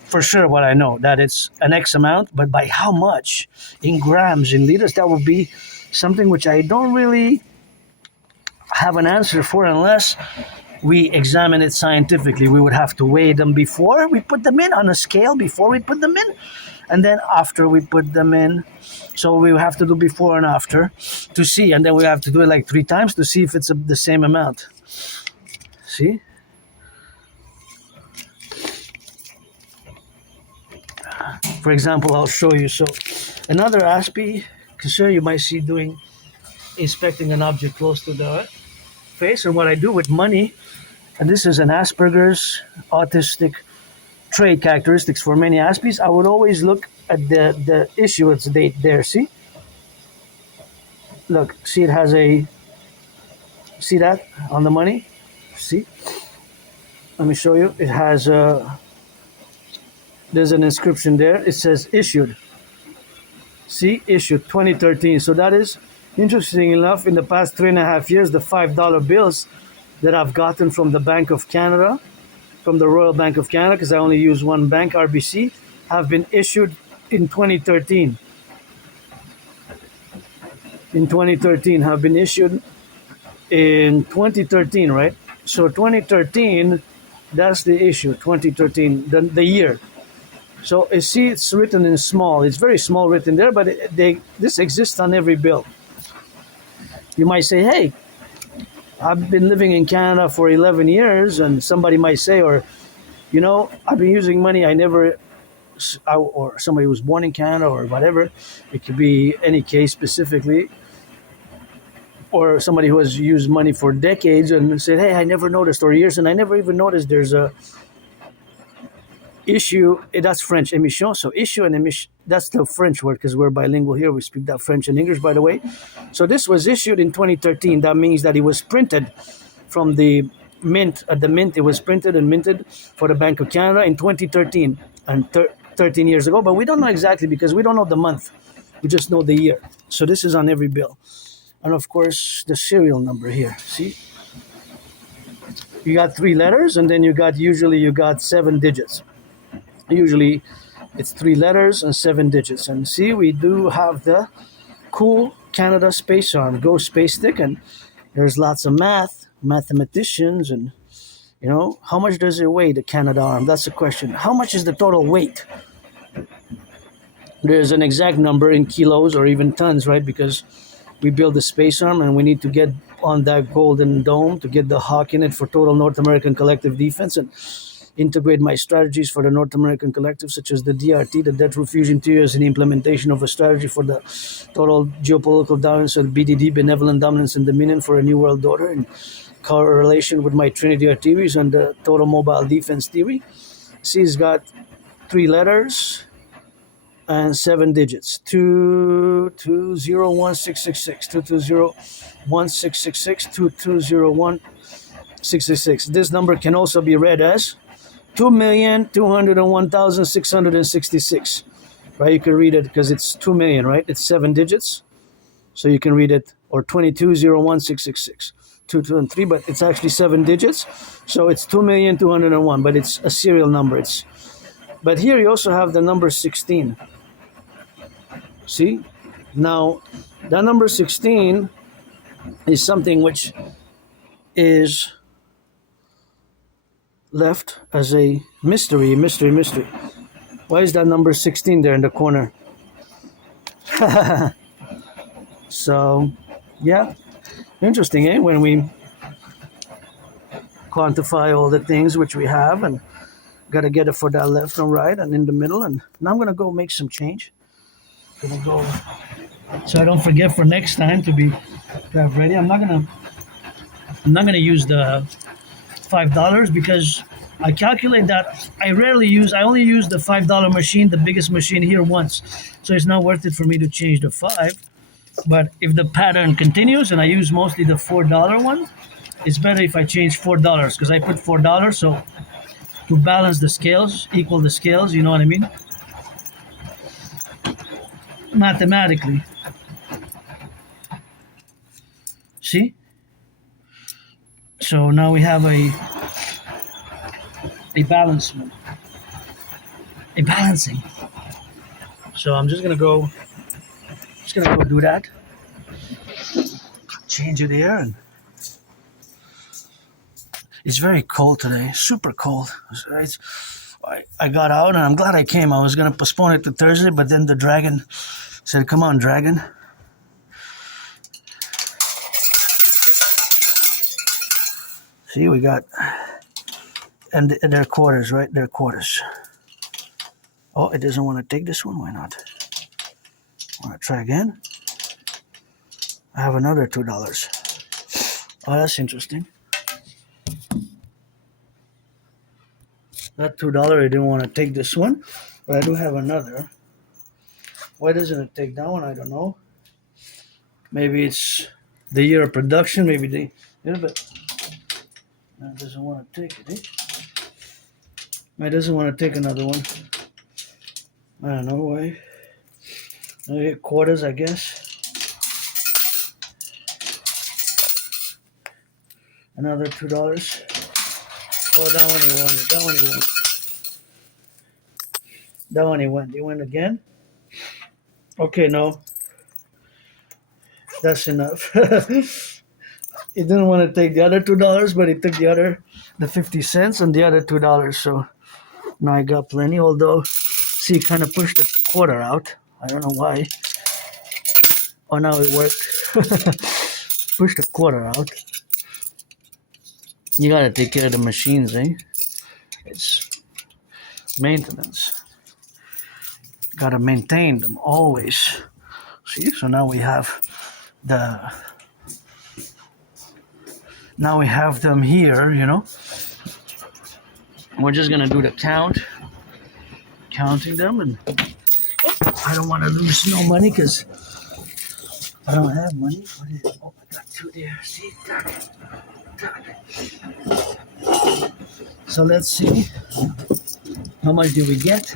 for sure what I know, that it's an X amount, but by how much? In grams, in liters, that would be something which I don't really have an answer for unless we examine it scientifically. We would have to weigh them before we put them in on a scale, before we put them in, and then after we put them in. So we have to do before and after to see, and then we have to do it like 3 times to see if it's the same amount. See? For example, I'll show you. So another Aspie, concern you might see doing inspecting an object close to the face, and what I do with money. And this is an Asperger's autistic trait characteristics for many Aspies. I would always look at the issuance date there. See? Look, see it has see that on the money? See? Let me show you. It has there's an inscription there. It says issued. See? Issued 2013. So that is, interesting enough, in the past 3.5 years, the $5 bills that I've gotten from the Bank of Canada, from the Royal Bank of Canada, because I only use one bank, RBC, have been issued in 2013. In 2013, have been issued in 2013, right? So 2013, that's the issue, 2013, the year. So you see it's written in small. It's very small written there, but this exists on every bill. You might say, hey, I've been living in Canada for 11 years, and somebody might say, or, I've been using money or somebody who was born in Canada or whatever. It could be any case specifically. Or somebody who has used money for decades and said, hey, I never noticed, or years, and I never even noticed there's a issue. That's French, émission. So issue and émission, that's the French word because we're bilingual here. We speak that French and English, by the way. So this was issued in 2013. That means that it was printed from the mint. At the mint, it was printed and minted for the Bank of Canada in 2013, and 13 years ago. But we don't know exactly because we don't know the month. We just know the year. So this is on every bill. And of course, the serial number here. See? You got 3 letters, and then usually you got 7 digits. Usually it's 3 letters and 7 digits. And see, we do have the cool Canada space arm, Go Space Stick, and there's lots of mathematicians, and how much does it weigh, the Canada arm? That's the question. How much is the total weight? There's an exact number in kilos or even tons, right? Because we build the space arm and we need to get on that golden dome to get the hawk in it for total North American collective defense, and integrate my strategies for the North American collective, such as the DRT, the debt refusion theory, as an implementation of a strategy for the total geopolitical dominance, or BDD, benevolent dominance and dominion for a new world order, in correlation with my Trinity theories and the total mobile defense theory. C's got 3 letters and 7 digits. 220166, 220166, 220166. This number can also be read as 2,201,666, right? You can read it because it's 2 million, right? It's 7 digits. So you can read it, or 2201,666, 2, 2, and 3, but it's actually 7 digits. So it's 2,201,000, but it's a serial number. But here you also have the number 16. See? Now, that number 16 is something which is left as a mystery. Why is that number 16 there in the corner? So, yeah, interesting, eh? When we quantify all the things which we have, and got to get it for that left and right and in the middle. And now I'm going to go make some change. Gonna go, so I don't forget for next time to have ready. I'm not going to I'm not gonna use the $5 because I calculate that I only use the $5 machine, the biggest machine here once. So it's not worth it for me to change the 5. But if the pattern continues and I use mostly the $4 one, it's better if I change $4 because I put $4 so to balance the scales, equal the scales, you know what I mean? Mathematically. See? So now we have a balancement. A balancing. So I'm just gonna go do that. Change it here, and it's very cold today, super cold. I got out and I'm glad I came. I was gonna postpone it to Thursday, but then the dragon said, come on, dragon. See, we got, and their quarters, right? Their quarters. Oh, it doesn't want to take this one. Why not? Want to try again? I have another $2. Oh, that's interesting. That $2, I didn't want to take this one, but I do have another. Why doesn't it take that one? I don't know. Maybe it's the year of production. Maybe they, but no, it doesn't want to take it. It doesn't want to take another one. I don't know why. I get quarters, I guess. Another $2. Oh, that one he wanted. That one he went. That one he went. He went again. Okay, no. That's enough. He didn't want to take the other $2, but he took the 50 cents and the other $2. So now I got plenty. Although, see, he kind of pushed the quarter out. I don't know why. Oh, now it worked. Push the quarter out. You gotta take care of the machines, eh? It's maintenance. Gotta maintain them always. See, so now we have them here, you know. We're just gonna do the counting them, and I don't want to lose no money because I don't have money. Oh, I got 2 there. See, so let's see, how much do we get?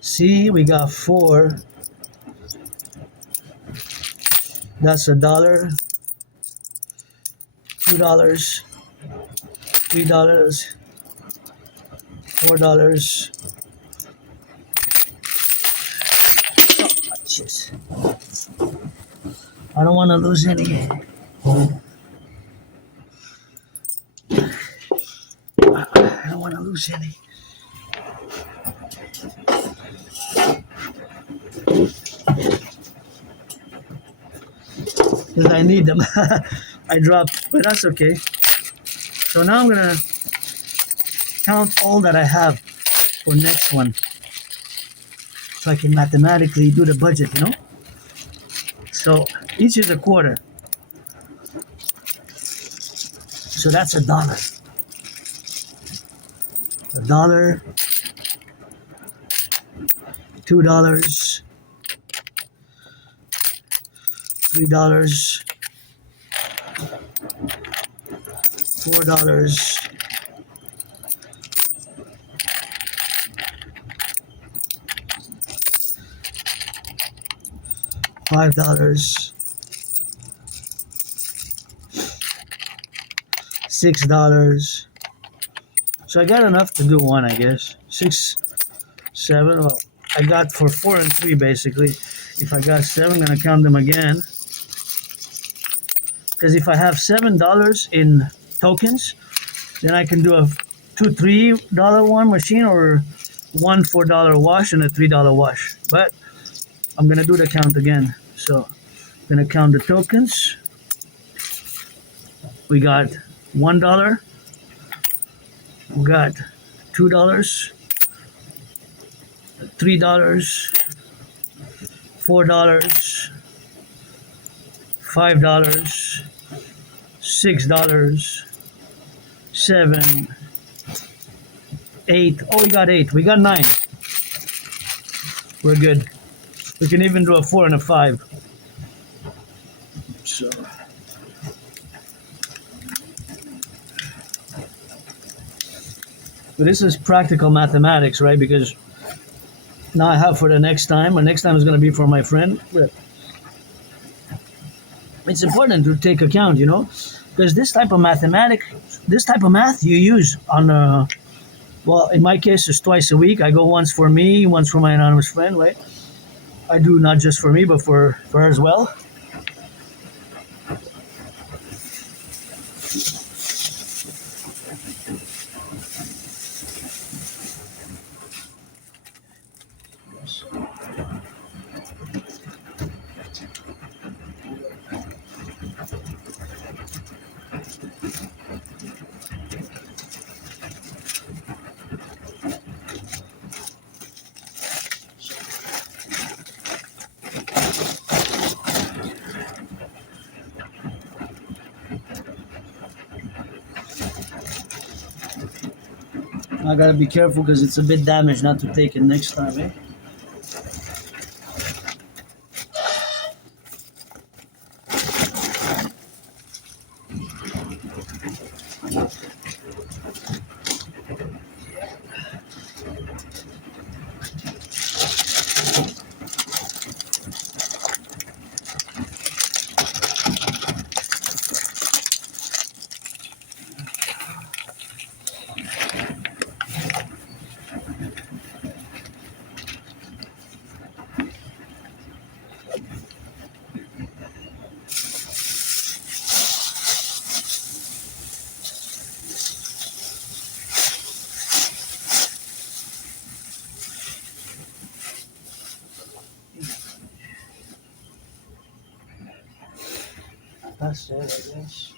See, we got 4. That's $1, $2, $3, $4. Oh, jeez. I don't want to lose any. I don't want to lose any. Because I need them. I dropped, but that's okay. So now I'm gonna count all that I have for next one, so I can mathematically do the budget, you know. So each is a quarter. So that's $1. $1, $2, $3, $4, $5, $6. So I got enough to do one, I guess. 6, 7. Well, I got for 4 and 3 basically. If I got 7, I'm gonna count them again. Because if I have $7 in tokens, then I can do a $2, $3 one machine, or one $4 wash and a $3 wash. But I'm gonna do the count again. So I'm gonna count the tokens. We got $1. We got $2, $3, $4, $5, $6, 7, 8. Oh, we got 8. We got 9. We're good. We can even do a 4 and a 5. So. But this is practical mathematics, right? Because now I have for the next time. The next time is going to be for my friend. But it's important to take account, because this type of math you use on, well, in my case, it's twice a week. I go once for me, once for my anonymous friend, right? I do not just for me, but for her as well. I gotta be careful because it's a bit damaged not to take it next time, eh? That's it, I guess.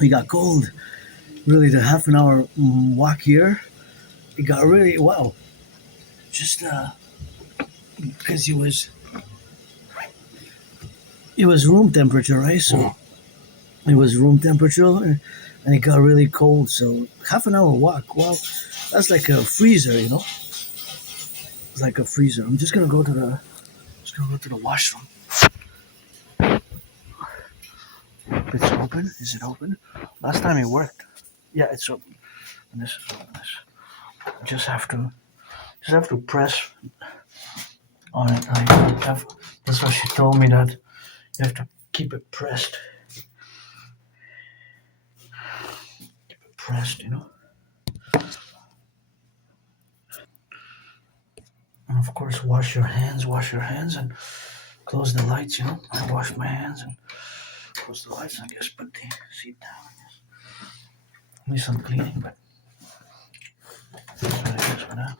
We got cold. Really, the half an hour walk here, it got really, wow. Just because it was room temperature, right? So it was room temperature, and it got really cold. So half an hour walk, wow, that's like a freezer. It's like a freezer. I'm just gonna go to the washroom. It's open. Is it open? Last time it worked. Yeah, it's open. And this is open. Just have to press on it. That's what she told me, that you have to keep it pressed. Keep it pressed, And of course, wash your hands, and close the lights, I wash my hands and close the lights. I guess put the seat down. I guess. Need some cleaning, but that's what it is for now.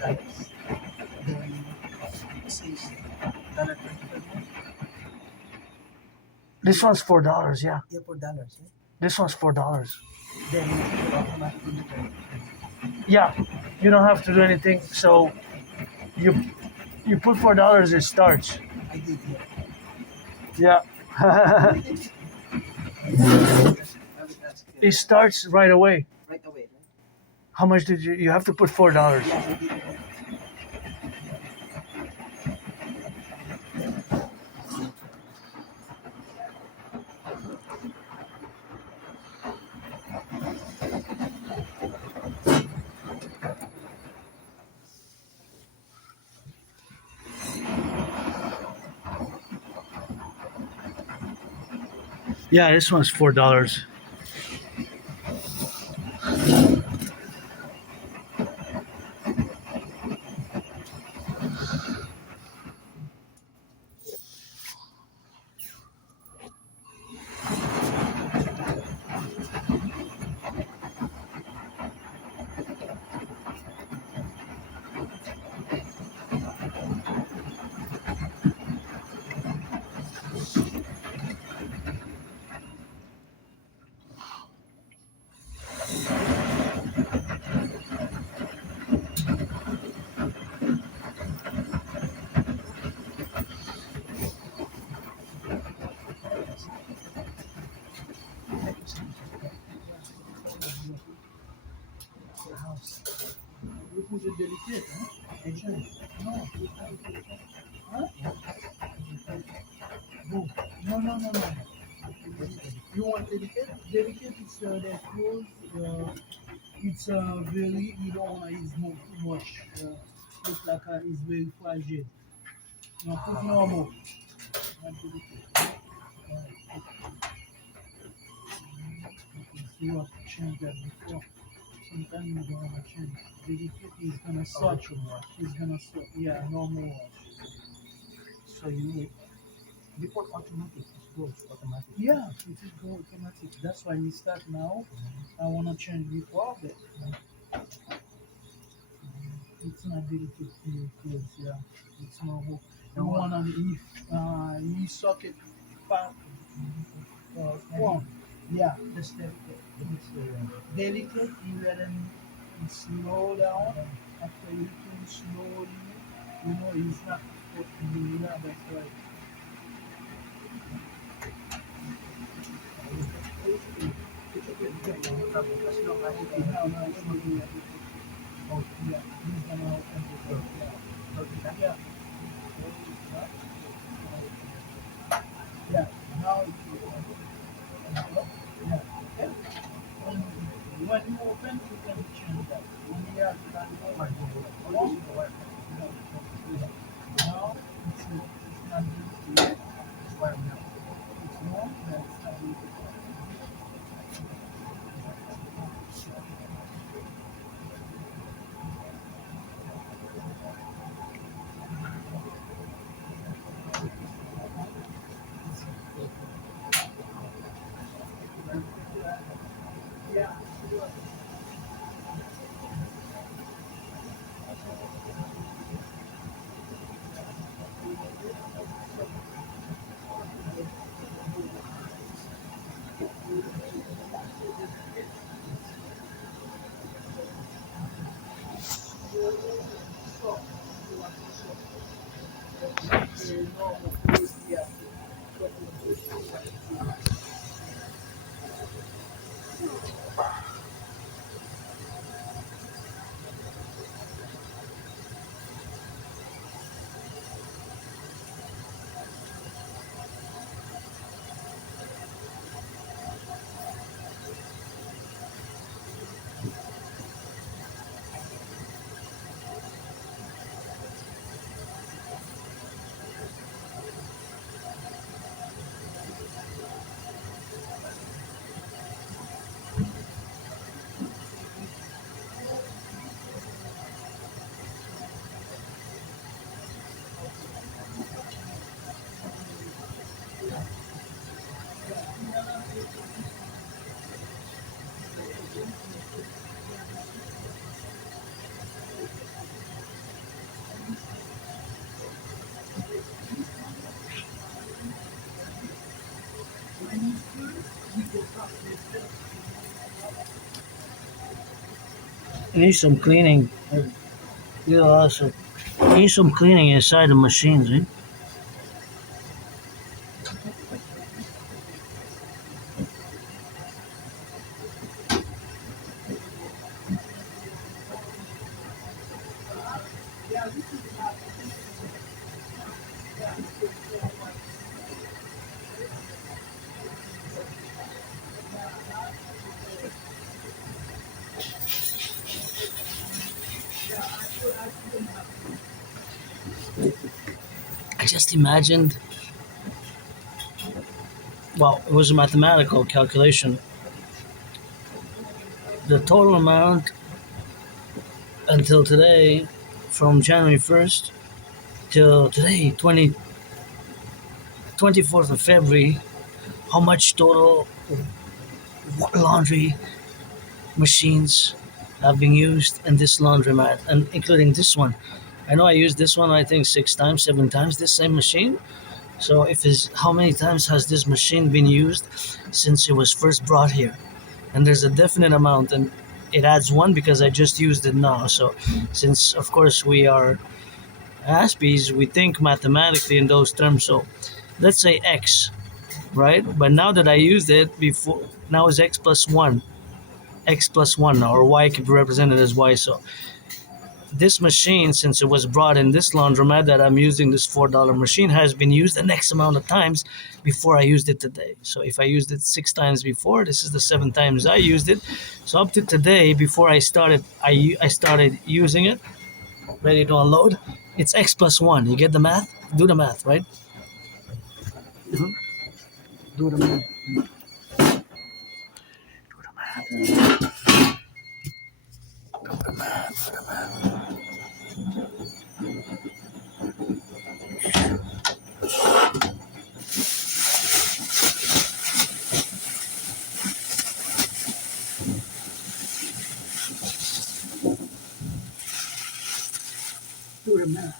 Then it says $1.25. This one's $4. Yeah. Yeah, $4. Yeah? This one's $4. Then you automatically return. Yeah. You don't have to do anything. So you put $4. It starts. I did, yeah. Yeah. I would ask It starts right away. right away, right? How much did you have to put $4? Yeah, I did. Yeah, this one's $4. Vous êtes délicat, hein? Et jeune. Non, hein? Bon. Non, non, non, non. You want delicate? Delicate is that close. It's very, you don't want to use more too much. Look like it's very fragile. No, put normal. Not delicate. You have to change that before. Sometimes you don't want to change. Delicate is gonna suck. It's gonna suck. Yeah, normal wash. So you before automatic, it goes automatic. Yeah, it will go automatic. That's why we start now. I wanna change before, but it's not delicate to your clothes. Yeah, it's normal. You wanna you socket part. One. Yeah, just delicate. You let them slow down. After you can slowly, you know, it's not put in the that's right. Yeah, now when you open, you can change that. When you have that, now it's not good. It's warm now. It's warm, but it's not good. It needs some cleaning. Yeah, also. Need some cleaning inside the machines, eh? I just imagined, well, it was a mathematical calculation. The total amount until today, from January 1st till today, 24th of February, how much total laundry machines have been used in this laundromat, and including this one. I know I used this one, I think 6 times, 7 times, this same machine. So if it's how many times has this machine been used since it was first brought here? And there's a definite amount, and it adds one because I just used it now. So since of course we are Aspies, we think mathematically in those terms. So let's say X, right? But now that I used it before, now is X plus one, or Y could be represented as Y. So this machine, since it was brought in this laundromat that I'm using, this $4 machine, has been used the next amount of times before I used it today. So if I used it 6 times before, this is the 7 times I used it. So up to today, before I started using it, ready to unload, it's X plus one. You get the math? Do the math, right? Mhm. Do the math. Do the math.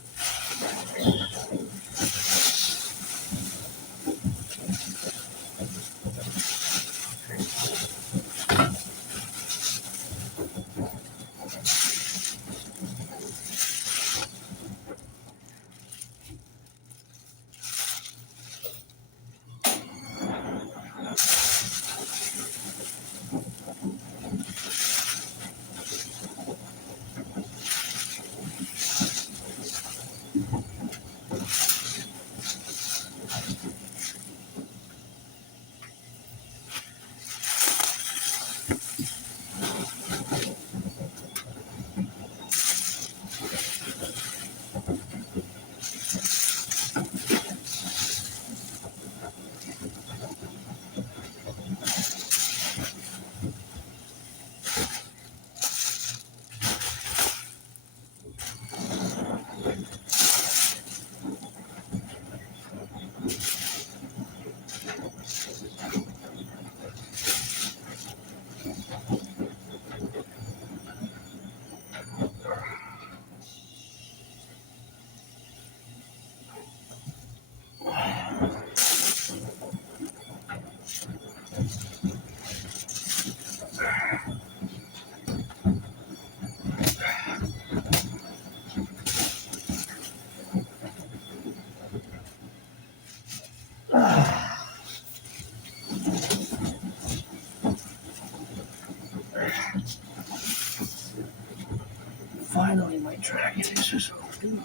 Finally, my dragon is just open.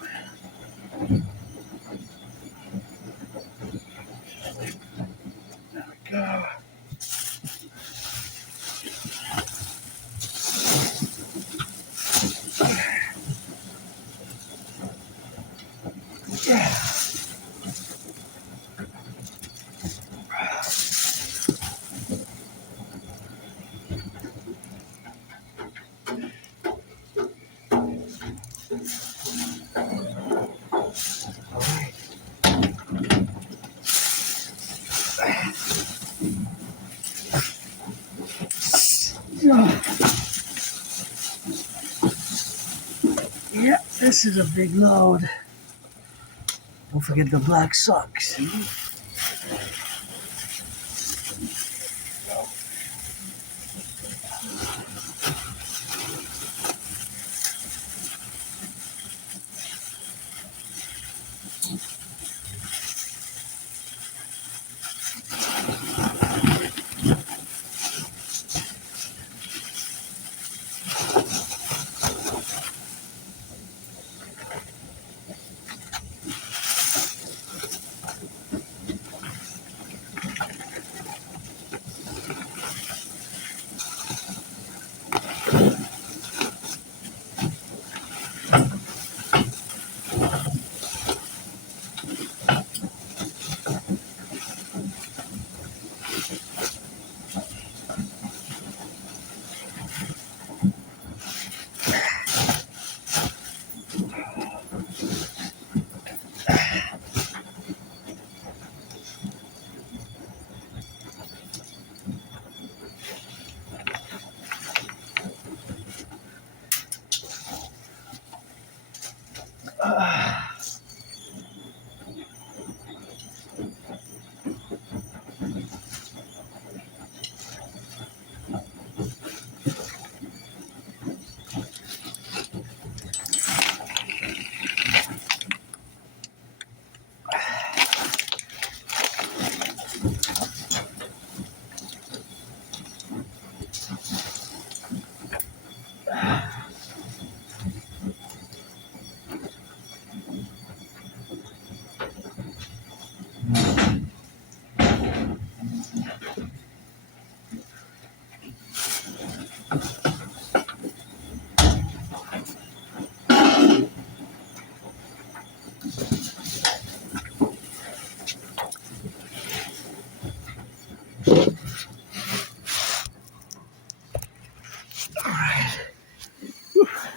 There we go. Yeah. Yeah, this is a big load. Don't forget the black socks.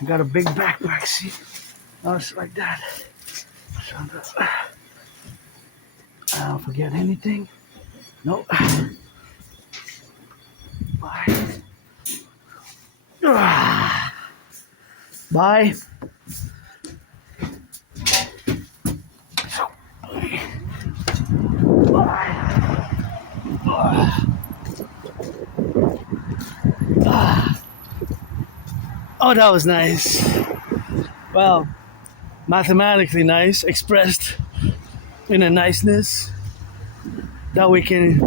got a big backpack, see? Now it's like that. So I don't forget anything. Nope. Bye. Bye. Oh, that was nice. Well, mathematically nice, expressed in a niceness that we can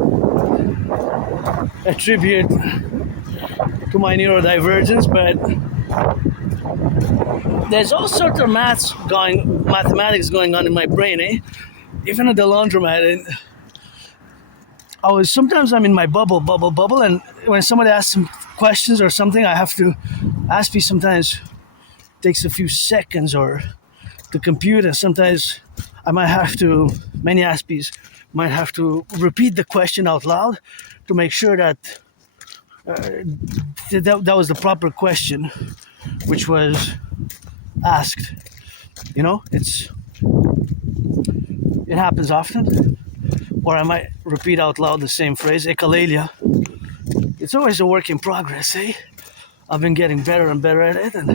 attribute to my neurodivergence, but there's all sorts of mathematics going on in my brain, eh? Even at the laundromat, and sometimes I'm in my bubble, and when somebody asks some questions or something, I have to Aspie sometimes takes a few seconds or to compute, and sometimes many Aspies might have to repeat the question out loud to make sure that that was the proper question which was asked. You know, it happens often. Or I might repeat out loud the same phrase, ekallalia. It's always a work in progress, eh? I've been getting better and better at it, and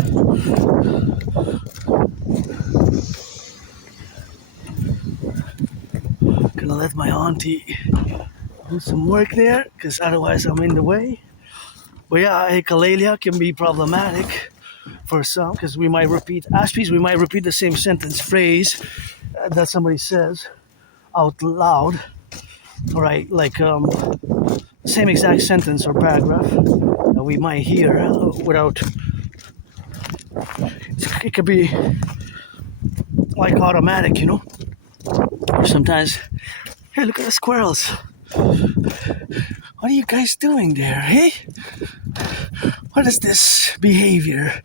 gonna let my auntie do some work there, because otherwise I'm in the way. But yeah, ekallalia can be problematic for some, because we might repeat the same sentence phrase that somebody says out loud, right? Like same exact sentence or paragraph that we might hear without. It could be like automatic, you know. Or sometimes, hey, look at the squirrels. What are you guys doing there, hey? What is this behavior?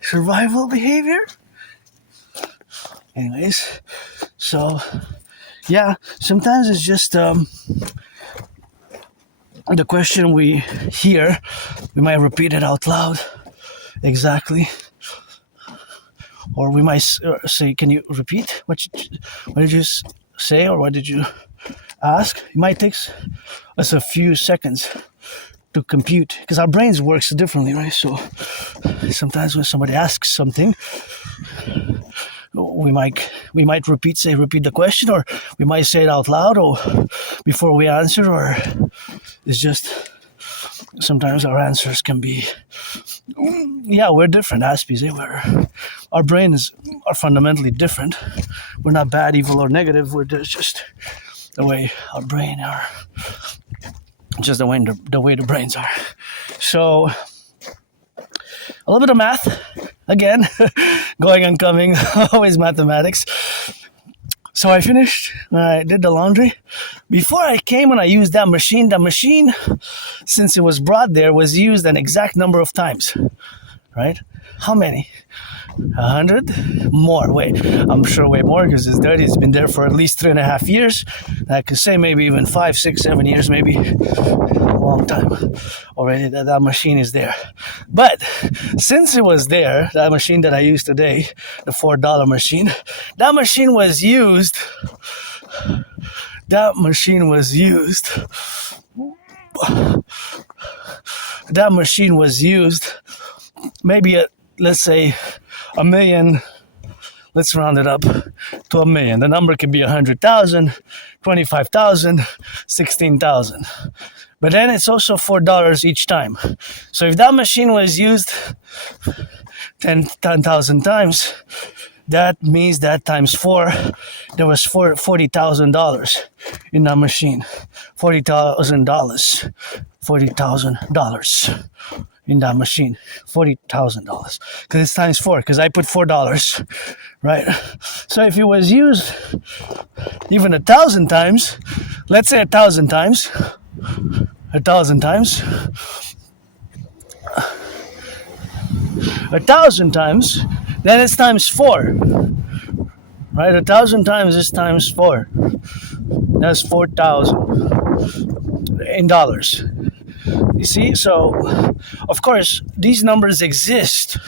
Survival behavior? Anyways, so yeah, sometimes it's just the question we hear, we might repeat it out loud exactly, or we might say, "Can you repeat what did you say, or what did you ask?" It might take us a few seconds to compute, because our brains works differently, right? So sometimes when somebody asks something, we might repeat the question, or we might say it out loud, or before we answer, or it's just sometimes our answers can be, yeah, we're different Aspies, eh? Our brains are fundamentally different. We're not bad, evil, or negative. We're just the way our brain are, just the way the brains are. So a little bit of math again, going and coming, always mathematics. So I finished, I did the laundry. Before I came and I used that machine, since it was brought there, was used an exact number of times, right? How many? 100? More. Wait, I'm sure way more, because it's dirty. It's been there for at least 3.5 years. I could say maybe even 5, 6, 7 years, maybe. A long time already that machine is there. But since it was there, that machine that I used today, the $4 machine, that machine was used maybe let's say 1 million. Let's round it up to 1 million. The number could be 100,000, 25,000, 16,000. But then it's also $4 each time. So if that machine was used 10,000 times, that means that times 4, there was $40,000 in that machine. $40,000 in that machine. $40,000, because it's times 4, because I put $4, right? So if it was used even 1,000 times, let's say 1,000 times, 1,000 times, 1,000 times, then it's times 4, right? 1,000 times is times 4. That's 4,000 in dollars. You see, so of course these numbers exist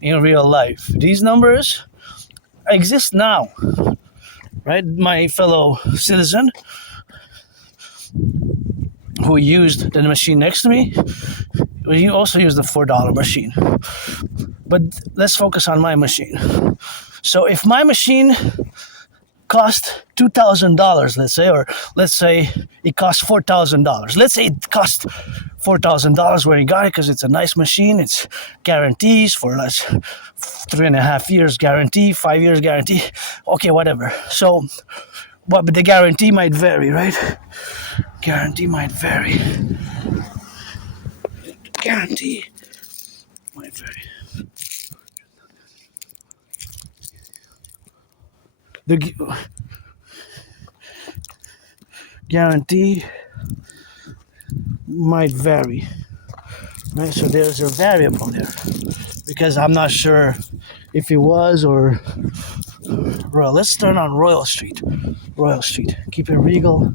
in real life. These numbers exist now, right? My fellow citizen who used the machine next to me, he also used the $4 machine. But let's focus on my machine. So if my machine cost $2,000, let's say, or let's say it cost $4,000. Let's say it cost $4,000 where you got it because it's a nice machine. It's guarantees for less 3.5 years guarantee, 5 years guarantee. Okay, whatever. So, but the guarantee might vary, right? Guarantee might vary. Guarantee might vary. The guarantee might vary, right? So there's a variable there because I'm not sure if it was or Royal. Let's turn on Royal Street. Royal Street. Keep it regal.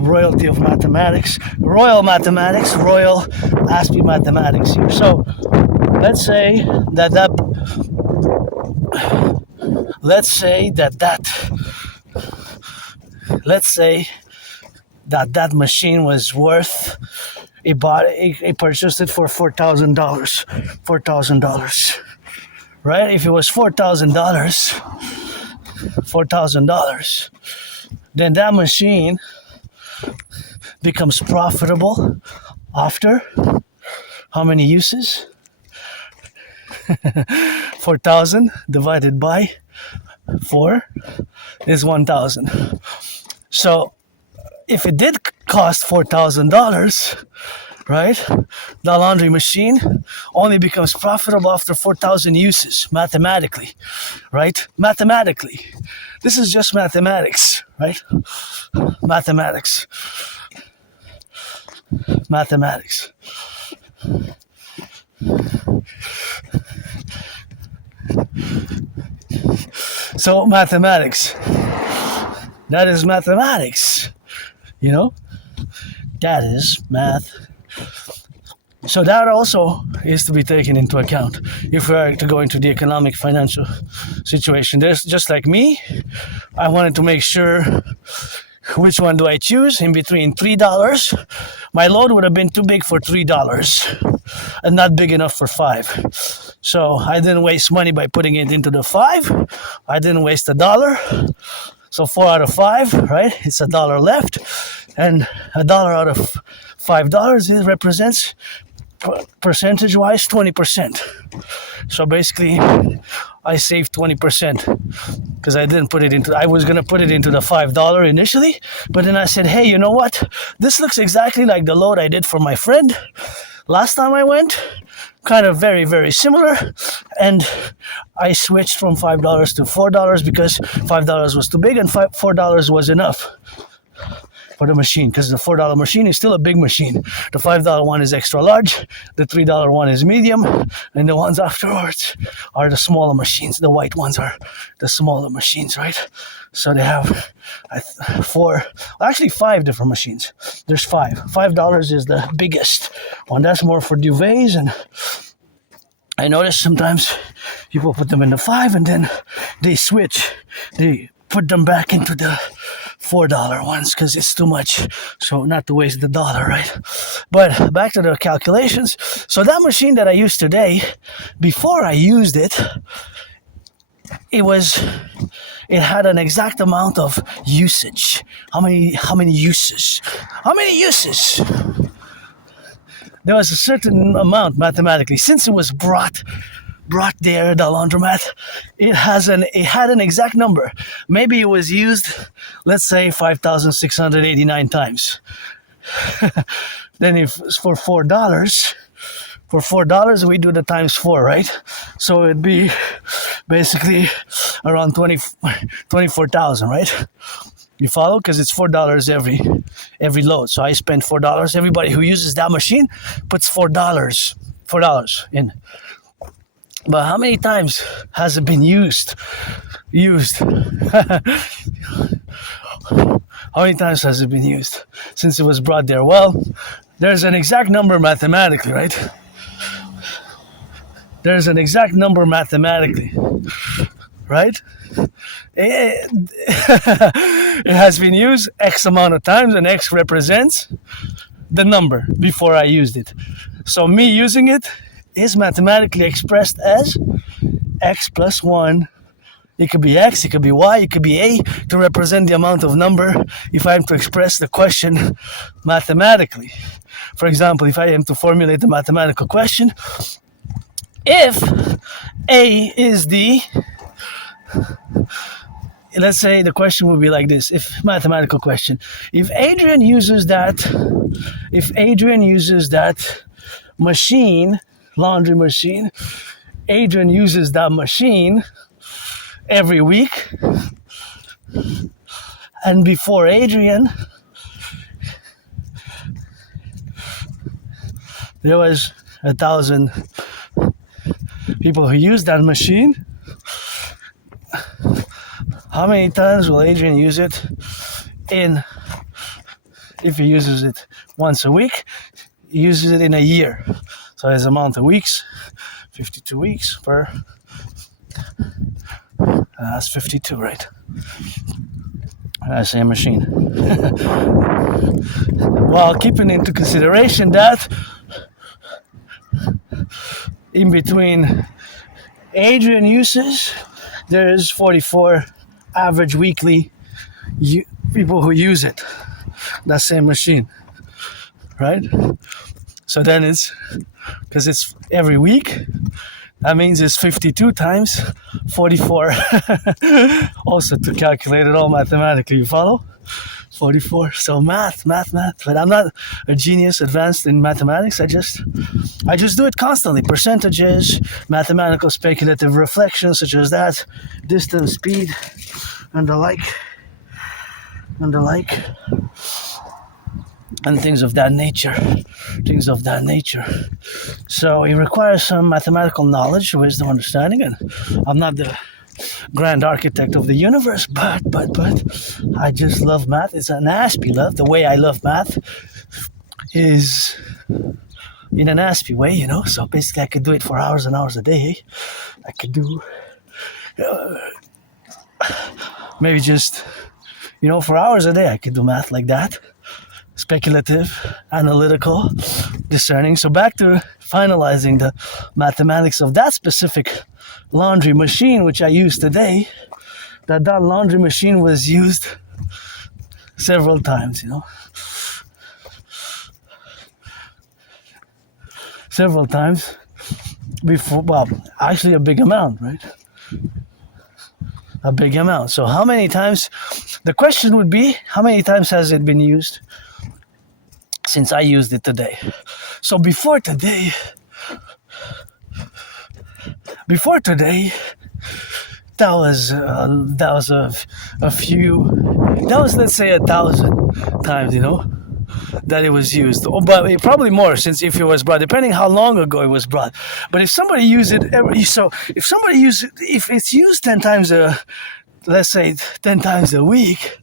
Royalty of mathematics. Royal mathematics. Royal Aspiesque mathematics here. So let's say that let's say that machine was worth, it purchased it for $4,000, right? If it was $4,000, then that machine becomes profitable after how many uses? 4,000 divided by 4 is 1,000. So if it did cost $4,000, right, the laundry machine only becomes profitable after 4,000 uses, mathematically, right? Mathematically. This is just mathematics, right? Mathematics. So mathematics. That is mathematics. You know? That is math. So that also is to be taken into account if we are to go into the economic financial situation. There's just like me, I wanted to make sure which one do I choose in between $3. My load would have been too big for $3 and not big enough for $5. So I didn't waste money by putting it into the $5. I didn't waste $1. So 4 out of 5, right? It's $1 left, and $1 out of $5 it represents percentage-wise 20%. So basically, I saved 20% because I didn't put it into. I was gonna put it into the $5 initially, but then I said, hey, you know what? This looks exactly like the load I did for my friend last time I went. Kind of very, very similar, and I switched from $5 to $4 because $5 was too big and $4 was enough for the machine, because the $4 machine is still a big machine. The $5 one is extra large, the $3 one is medium, and the ones afterwards are the smaller machines. The white ones are the smaller machines, right? So they have 5 different machines. There's 5. $5 is the biggest one. That's more for duvets, and I notice sometimes people put them in the 5 and then they switch. They put them back into the $4 ones because it's too much. So not to waste the dollar, right? But back to the calculations. So that machine that I used today, before I used it, it had an exact amount of usage. How many uses? There was a certain amount mathematically. Since it was brought there, the laundromat, it had an exact number. Maybe it was used, let's say 5,689 times. Then if it's for $4, we do the times 4, right? So it'd be basically around 24,000, right? You follow? Because it's $4 every load. So I spend $4. Everybody who uses that machine puts $4 in. But how many times has it been used? How many times has it been used since it was brought there? Well, there's an exact number mathematically, right? there's an exact number mathematically, right? It has been used X amount of times, and X represents the number before I used it. So me using it is mathematically expressed as X plus 1. It could be X, it could be Y, it could be A to represent the amount of number if I am to express the question mathematically. For example, if I am to formulate a mathematical question, if A is the, let's say the question would be like this, if mathematical question, if Adrian uses that machine, laundry machine, Adrian uses that machine every week, and before Adrian there was 1,000 people who used that machine, how many times will Adrian use it if he uses it once a week, he uses it in a year. So his amount of weeks, 52 weeks per, that's 52, right? Same machine. While keeping into consideration that in between Adrian uses, there's 44 average weekly people who use it, that same machine, right? So then it's, because it's every week, that means it's 52 times 44. Also to calculate it all mathematically, you follow? 44. So math. But I'm not a genius advanced in mathematics. I just do it constantly. Percentages, mathematical speculative reflections such as that, distance, speed, and the like. And things of that nature. So it requires some mathematical knowledge, wisdom, understanding, and I'm not the grand architect of the universe, but I just love math. It's an N.A.C.W.P love. The way I love math is in an N.A.C.W.P way, you know. So basically I could do it for hours and hours a day. I could do maybe just, you know, for hours a day I could do math like that. Speculative, analytical, discerning. So back to finalizing the mathematics of that specific laundry machine which I use today. That laundry machine was used several times, you know. Several times before, well, actually a big amount, right? A big amount. So how many times, the question would be, how many times has it been used since I used it today? So before today, that was a few, that was, let's say, 1,000 times, you know, that it was used. Oh, but probably more, since if it was brought, depending how long ago it was brought. But if somebody used it if it's used 10 times let's say 10 times a week,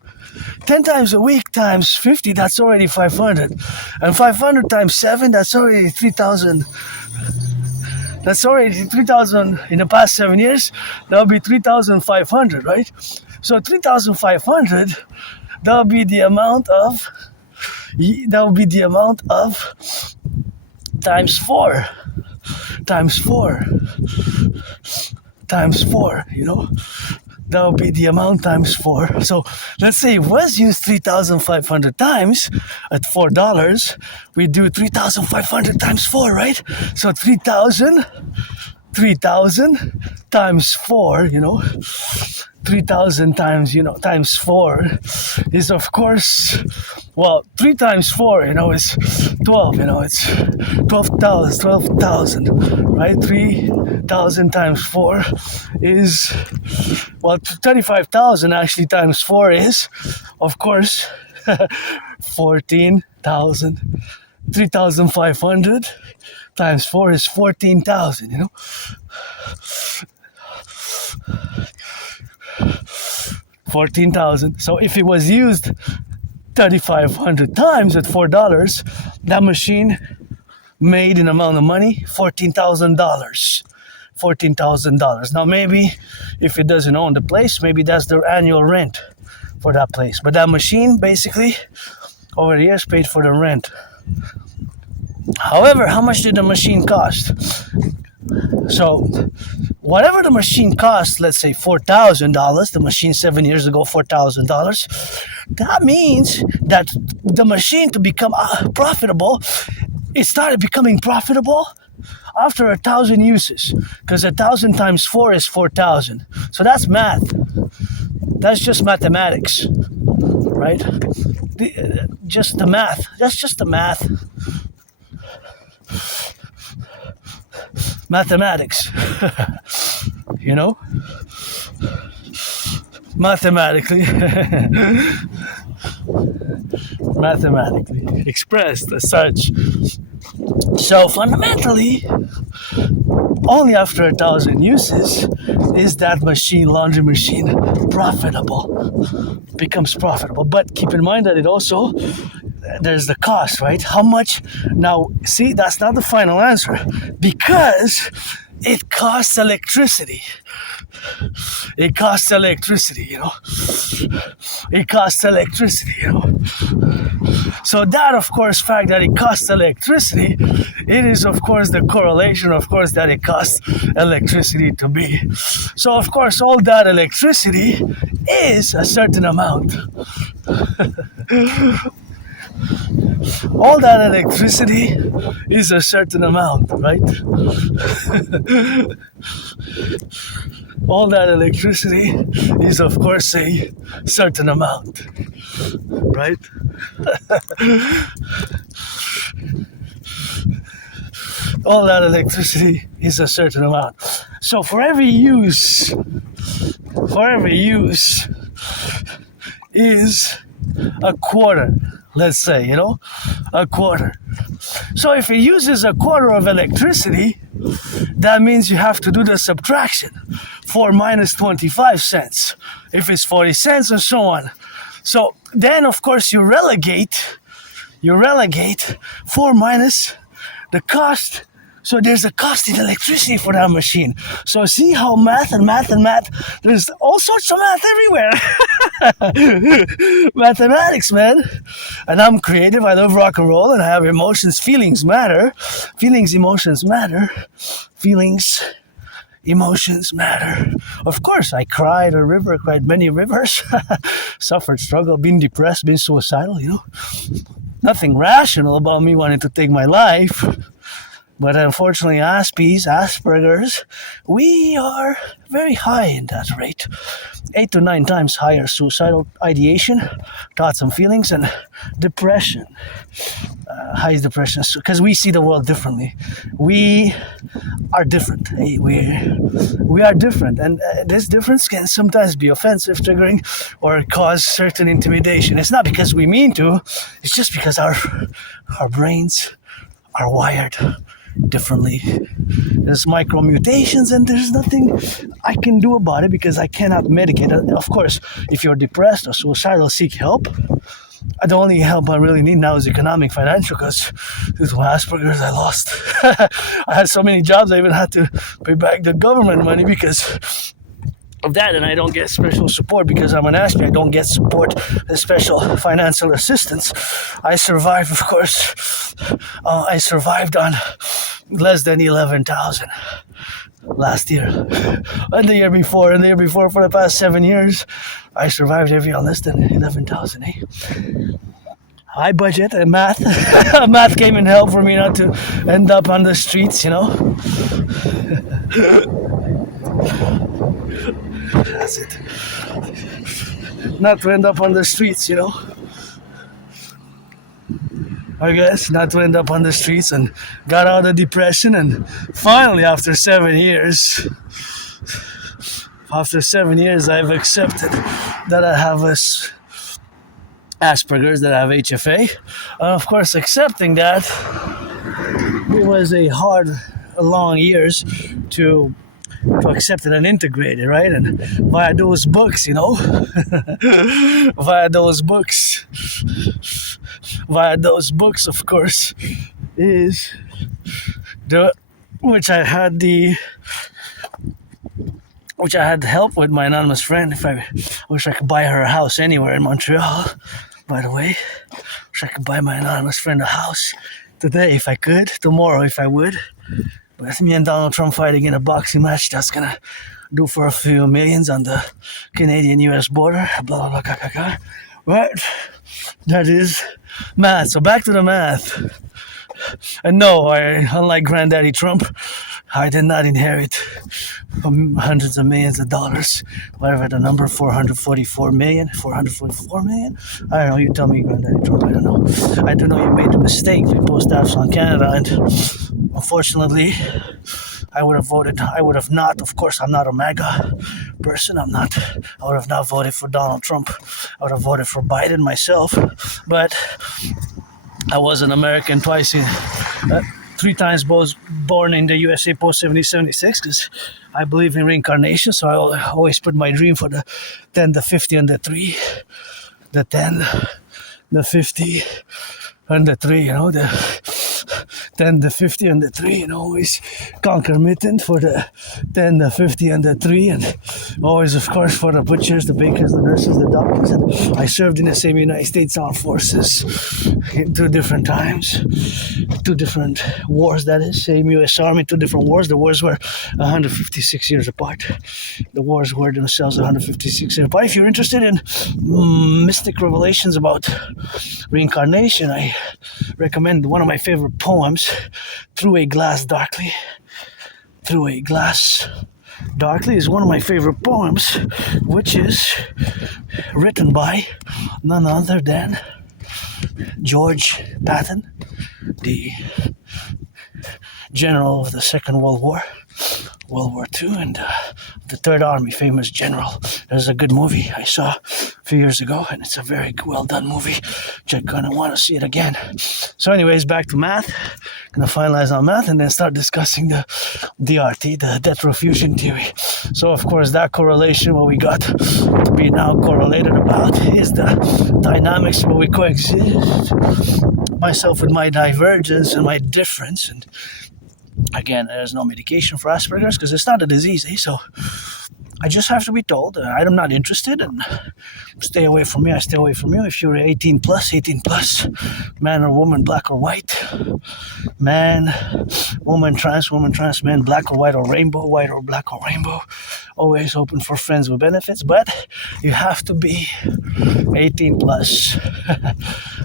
10 times a week times 50, that's already 500. And 500 times 7, that's already 3,000. That's already 3,000 in the past 7 years. That would be 3,500, right? So 3,500, that would be the amount of times 4, you know. That would be the amount times 4. So let's say it was used 3,500 times at $4. We do 3,500 times 4, right? So 3,000 times 4, you know. 3,000 times, you know, times 4 is, of course, well, 3 times 4, you know, is 12, you know, it's 12,000, right? 3,000 times 4 is, well, 35,000 actually times 4 is, of course, 14,000. 3,500 times 4 is 14,000, you know. 14,000. So if it was used 3,500 times at $4, that machine made an amount of money, $14,000. $14,000. Now maybe if it doesn't own the place, maybe that's their annual rent for that place. But that machine basically over the years paid for the rent. However, how much did the machine cost? So whatever the machine cost, let's say $4,000, the machine 7 years ago, $4,000, that means that the machine to become profitable, it started becoming profitable after 1,000 uses, because 1,000 times 4 is 4,000. So that's math. That's just mathematics, right? Just the math. That's just the math. Mathematics. You know? Mathematically. Mathematically expressed as such. So fundamentally, only after 1,000 uses is that machine, laundry machine, profitable. Becomes profitable. But keep in mind that it also, there's the cost, right? How much? Now, see, that's not the final answer, because it costs electricity. It costs electricity, you know. It costs electricity, you know. So that, of course, fact that it costs electricity, it is, of course, the correlation, of course, that it costs electricity to be. So, of course, all that electricity is a certain amount. All that electricity is a certain amount, right? All that electricity is, of course, a certain amount, right? All that electricity is a certain amount. So for every use is a quarter. Let's say, you know, a quarter. So if it uses a quarter of electricity, that means you have to do the subtraction. 4 minus 25 cents. If it's 40 cents and so on. So then, of course, you relegate 4 minus the cost. So there's a cost in electricity for that machine. So see how math, there's all sorts of math everywhere. Mathematics, man. And I'm creative, I love rock and roll, and I have emotions. Feelings matter. Emotions matter. Of course, I cried many rivers. Suffered, struggled, been depressed, been suicidal, you know. Nothing rational about me wanting to take my life. But unfortunately, Asperger's, we are very high in that rate. 8 to 9 times higher suicidal ideation, thoughts and feelings, and depression. Highest depression, because we see the world differently. We are different. Hey, we are different, and this difference can sometimes be offensive, triggering, or cause certain intimidation. It's not because we mean to, it's just because our brains are wired differently. There's micro mutations, and there's nothing I can do about it because I cannot medicate it. Of course, if you're depressed or suicidal, seek help. The only help I really need now is economic, financial, because due to my Asperger's, I lost. I had so many jobs, I even had to pay back the government money because of that, and I don't get special support because I'm an Aspiesque. I don't get support, special financial assistance. I survived, of course. I survived on less than 11,000 last year, and the year before, for the past 7 years, I survived every on less than 11,000. High budget and math. Math came in help for me not to end up on the streets, you know. That's it. Not to end up on the streets, you know. I guess not to end up on the streets, and got out of depression, and finally after 7 years, I've accepted that I have Asperger's, that I have HFA. And of course, accepting that, it was a long years to accept it and integrate it, right? And via those books, you know, via those books, of course, is which I had the which I had help with my anonymous friend. If I wish I could buy her a house anywhere in Montreal, by the way. Wish I could buy my anonymous friend a house today if I could, tomorrow if I would. But me and Donald Trump fighting in a boxing match, that's gonna do for a few millions on the Canadian-US border, blah, blah, blah, blah, blah. Right? That is math. So back to the math. And no, unlike Granddaddy Trump, I did not inherit hundreds of millions of dollars. Whatever the number, 444 million? 444 million? I don't know, you tell me, Granddaddy Trump, I don't know. I do know you made a mistake with post-office on Canada, and unfortunately, I would have not, of course, I'm not a MAGA person, I would have not voted for Donald Trump. I would have voted for Biden myself, but I was an American twice, 3 times born in the USA post 1776, because I believe in reincarnation, so I always put my dream for the 10, the 50, and the 3. The 10, the 50, and the 3, the 10, the 50, and the 3, and always concomitant for the 10, the 50, and the 3, and always, of course, for the butchers, the bakers, the nurses, the doctors. And I served in the same United States Armed Forces in 2 different times, 2 different wars, that is, same U.S. Army, 2 different wars. The wars were 156 years apart. The wars were themselves 156 years apart. If you're interested in mystic revelations about reincarnation, I recommend one of my favorite poems, Through a Glass Darkly. Through a Glass Darkly is one of my favorite poems, which is written by none other than George Patton, the general of the Second World War, World War II, and the Third Army, famous general. There's a good movie I saw a few years ago, and it's a very well done movie. You're gonna want to see it again. So anyways, back to math. Gonna finalize on math and then start discussing the DRT, the death fusion theory. So of course that correlation, what we got to be now correlated about is the dynamics where we coexist. Myself with my divergence and my difference, and again, there's no medication for Asperger's because it's not a disease, so I just have to be told I'm not interested, and stay away from me. I stay away from you. If you're 18 plus, man or woman, black or white, man, woman, trans, man, black or white or rainbow, white or black or rainbow, always open for friends with benefits, but you have to be 18 plus.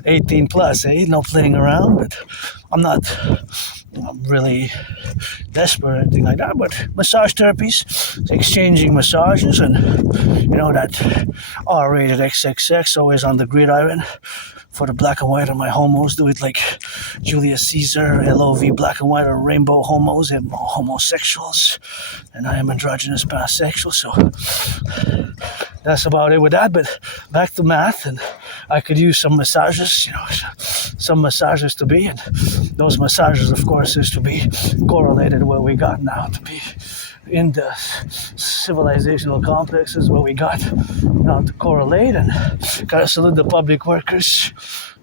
18 plus, no playing around, but I'm not really desperate or anything like that, but massage therapies, exchanging massages, and that R-rated XXX always on the gridiron for the black and white, and my homos do it like Julius Caesar, LOV, black and white, or rainbow homos and homosexuals, and I am androgynous pansexual, so that's about it with that. But back to math, and I could use some massages, some massages to be, and those massages, of course, is to be correlated where we got now, to be in the civilizational complexes where we got now to correlate. And gotta salute the public workers,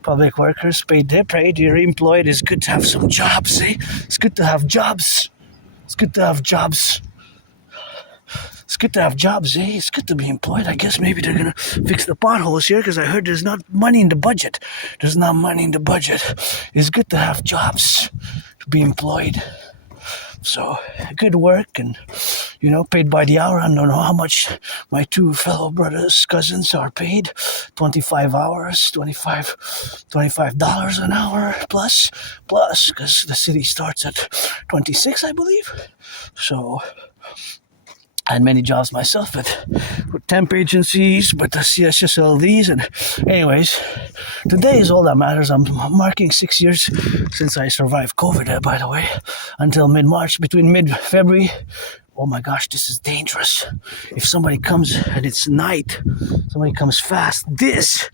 paid, you're employed. It's good to have some jobs, It's good to have jobs. It's good to have jobs. It's good to have jobs, It's good to be employed. I guess maybe they're gonna fix the potholes here, because I heard there's not money in the budget. There's not money in the budget. It's good to have jobs, to be employed. So, good work, and, paid by the hour. I don't know how much my 2 fellow brothers, cousins are paid. 25 hours, $25 an hour, plus, because the city starts at 26, I believe. So, I had many jobs myself, but with temp agencies, but the CSSLDs, and anyways, today is all that matters. I'm marking 6 years since I survived COVID, by the way, until mid-March, between mid-February. Oh my gosh, this is dangerous. If somebody comes and it's night, somebody comes fast, this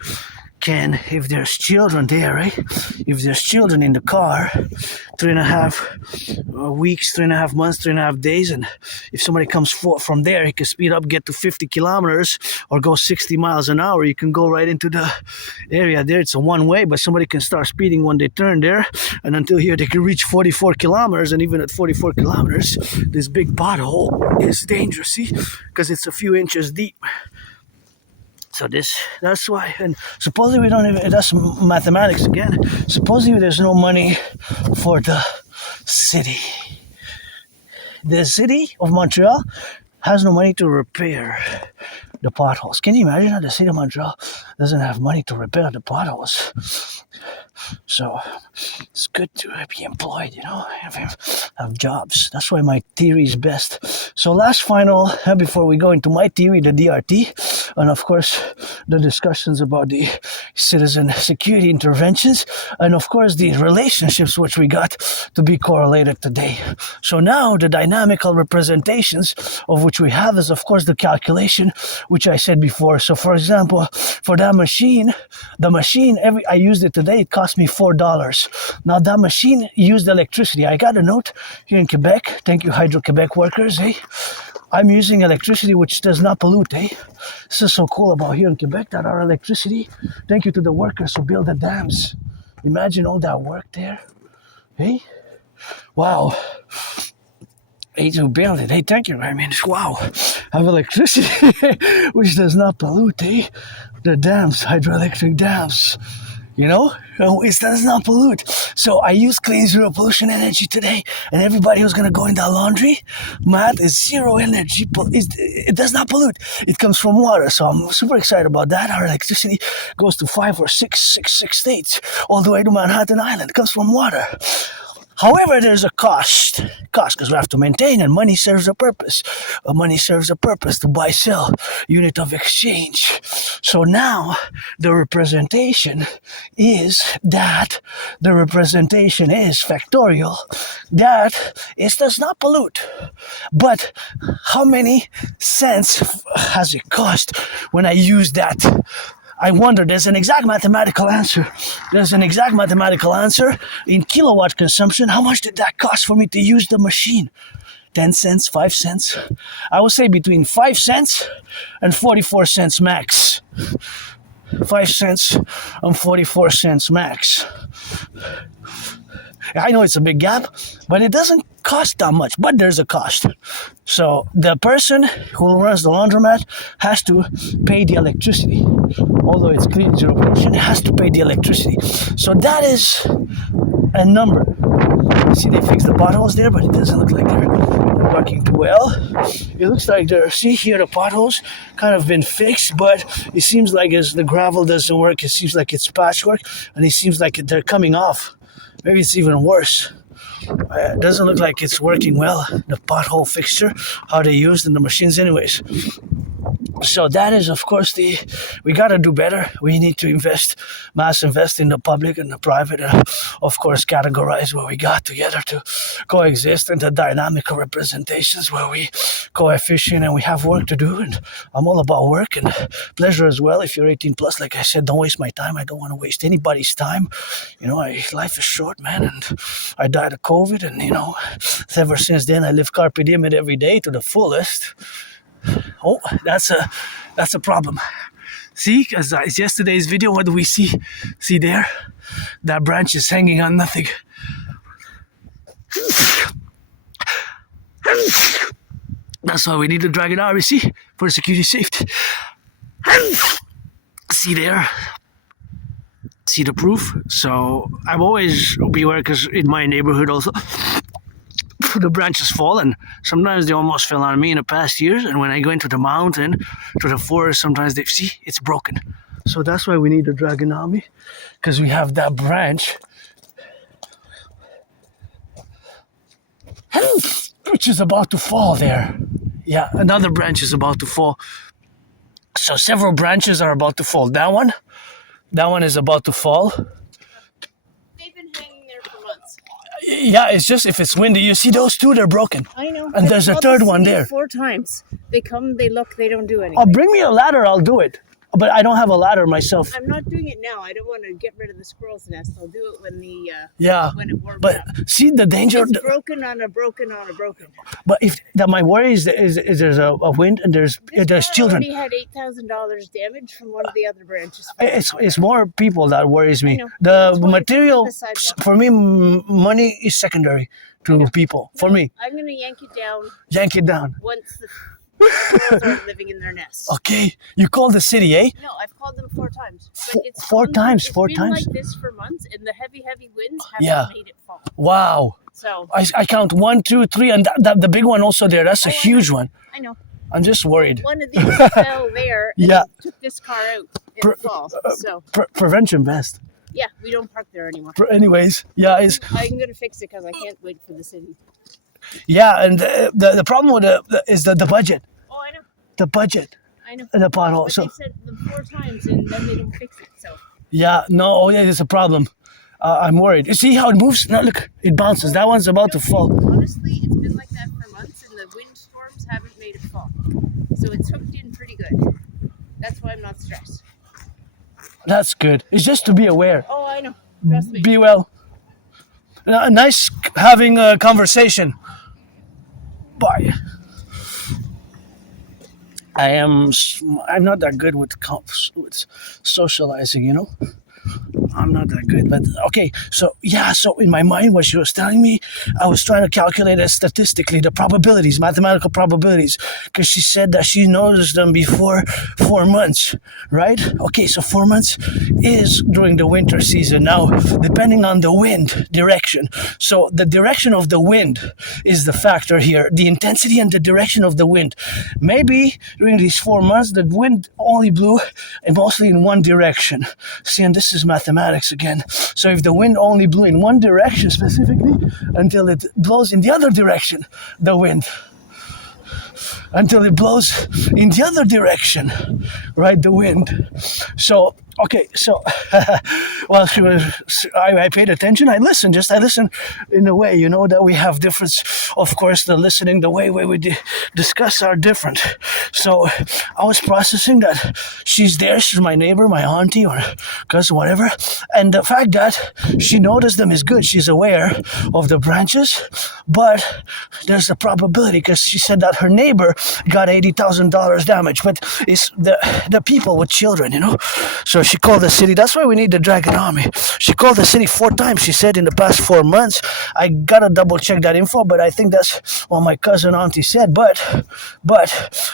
can, if there's children there, right? If there's children in the car, 3.5 weeks, 3.5 months, 3.5 days, and if somebody comes from there, he can speed up, get to 50 kilometers, or go 60 miles an hour. You can go right into the area there. It's a one-way, but somebody can start speeding when they turn there, and until here they can reach 44 kilometers, and even at 44 kilometers, this big pothole is dangerous, see? Because it's a few inches deep. So that's why, and supposedly we don't even, that's mathematics again, supposedly there's no money for the city. The city of Montreal has no money to repair the potholes. Can you imagine how the city of Montreal doesn't have money to repair the potholes? So it's good to be employed, have jobs. That's why my theory is best. So last final, before we go into my theory, the DRT, and of course the discussions about the citizen security interventions, and of course the relationships which we got to be correlated today. So now the dynamical representations of which we have is of course the calculation, which I said before. So for example, for that machine, I used it today, it cost me $4. Now that machine used electricity. I got a note here in Quebec. Thank you, Hydro-Quebec workers. I'm using electricity which does not pollute. This is so cool about here in Quebec, that our electricity, thank you to the workers who build the dams. Imagine all that work there. Wow. To build it. Thank you. I mean, wow. Have electricity which does not pollute. The dams, hydroelectric dams. It does not pollute. So I use clean zero pollution energy today, and everybody who's gonna go in that laundry mat is zero energy. It does not pollute. It comes from water, so I'm super excited about that. Our electricity goes to 5 or 6 states, all the way to Manhattan Island. It comes from water. However, there's a cost because we have to maintain, and money serves a purpose. Money serves a purpose to buy, sell, unit of exchange. So now the representation is factorial, that it does not pollute. But how many cents has it cost when I use that? I wonder, there's an exact mathematical answer. In kilowatt consumption. How much did that cost for me to use the machine? 10 cents, 5 cents? I would say between 5 cents and 44 cents max. 5 cents and 44 cents max. I know it's a big gap, but it doesn't cost that much, but there's a cost. So the person who runs the laundromat has to pay the electricity. Although it's clean zero pollution, it has to pay the electricity. So that is a number. See, they fixed the potholes there, but it doesn't look like they're working too well. It looks like the potholes kind of been fixed, but it seems like as the gravel doesn't work, it seems like it's patchwork, and it seems like they're coming off. Maybe it's even worse. It doesn't look like it's working well, the pothole fixture, how they used in the machines anyways. So that is, of course, we got to do better. We need to invest in the public and the private, and of course categorize where we got together to coexist, and the dynamical representations where we coefficient and we have work to do. And I'm all about work and pleasure as well. If you're 18 plus, like I said, don't waste my time. I don't want to waste anybody's time. Life is short, man, and I died of COVID, and ever since then I live carpe diem it every day to the fullest. Oh, that's a problem. See, because it's yesterday's video. What do we see? See there? That branch is hanging on nothing. That's why we need to drag it out, you see, for security safety. See there? See the proof? So I'm always beware, because in my neighborhood also, the branches fall, and sometimes they almost fell on me in the past years. And when I go into the mountain, to the forest, sometimes it's broken. So that's why we need a Draconis, because we have that branch which is about to fall there. Yeah, another branch is about to fall. So several branches are about to fall. That one is about to fall. They've been hanging there for months. Yeah, it's just if it's windy, you see those two, they're broken. I know. And there's a third one there. 4 times. They come, they look, they don't do anything. Oh, bring me a ladder, I'll do it. but I don't have a ladder myself. I'm not doing it now. I don't want to get rid of the squirrel's nest. I'll do it when the Yeah, when it warms but up. see the danger. It's broken on a broken on a broken. But if that my worry is there's a wind and there's This children. already had $8,000 damage from one of the other branches. It's more people that worries I me. know. The That's why I material put the sidewalk. for me, money is secondary to people. For me, I'm gonna yank it down yank it down. once the squirrels are living in their nest. Okay, you call the city, eh? No, I've called them 4 times. Four- But it's four on- times, it's four been times? like this for months, and the heavy winds haven't Yeah. made it fall. Wow. So I count 1, 2, 3, and the big one also there. That's a Oh, I know. huge one. I know I'm just worried. one of these fell there. And Yeah. took this car out in Pre- the fall. So Prevention best. yeah, we don't park there anymore. Anyways, yeah, it's I'm gonna fix it because I can't wait for the city. yeah, and the problem with is the budget. Oh, I know, The budget, I know. the pothole. But So they said them 4 times, and then they don't fix it. So yeah, no, oh yeah, it's a problem. I'm worried. You see how it moves? No, look, it bounces. That one's about to fall. honestly, it's been like that for months, and the windstorms haven't made it fall. So it's hooked in pretty good. That's why I'm not stressed. That's good. It's just to be aware. Oh, I know. Trust me. Be well. Nice having a conversation. Bye. I'm not that good with socializing, you know. I'm not that good, but okay. So yeah, so in my mind, what she was telling me, I was trying to calculate it statistically, the probabilities, mathematical probabilities, because she said that she noticed them before 4 months, right? Okay, so 4 months is during the winter season. Now, depending on the wind direction, so the direction of the wind is the factor here, the intensity and the direction of the wind. Maybe during these 4 months, the wind only blew and mostly in one direction. See, and this is mathematics again. So if the wind only blew in one direction specifically until it blows in the other direction, the wind, until it blows in the other direction, right, the wind. So okay, so while she was, I paid attention. I listened in a way, you know, that we have difference. Of course, the listening, the way we discuss are different. So I was processing that she's there. She's my neighbor, my auntie, or cousin, whatever. And the fact that she noticed them is good. She's aware of the branches, but there's a probability because she said that her neighbor got $80,000 damage, but it's the people with children, you know. So she called the city. That's why we need the Dragon Army. She called the city 4 times, she said, in the past 4 months. I gotta double check that info, but I think that's what my cousin auntie said. But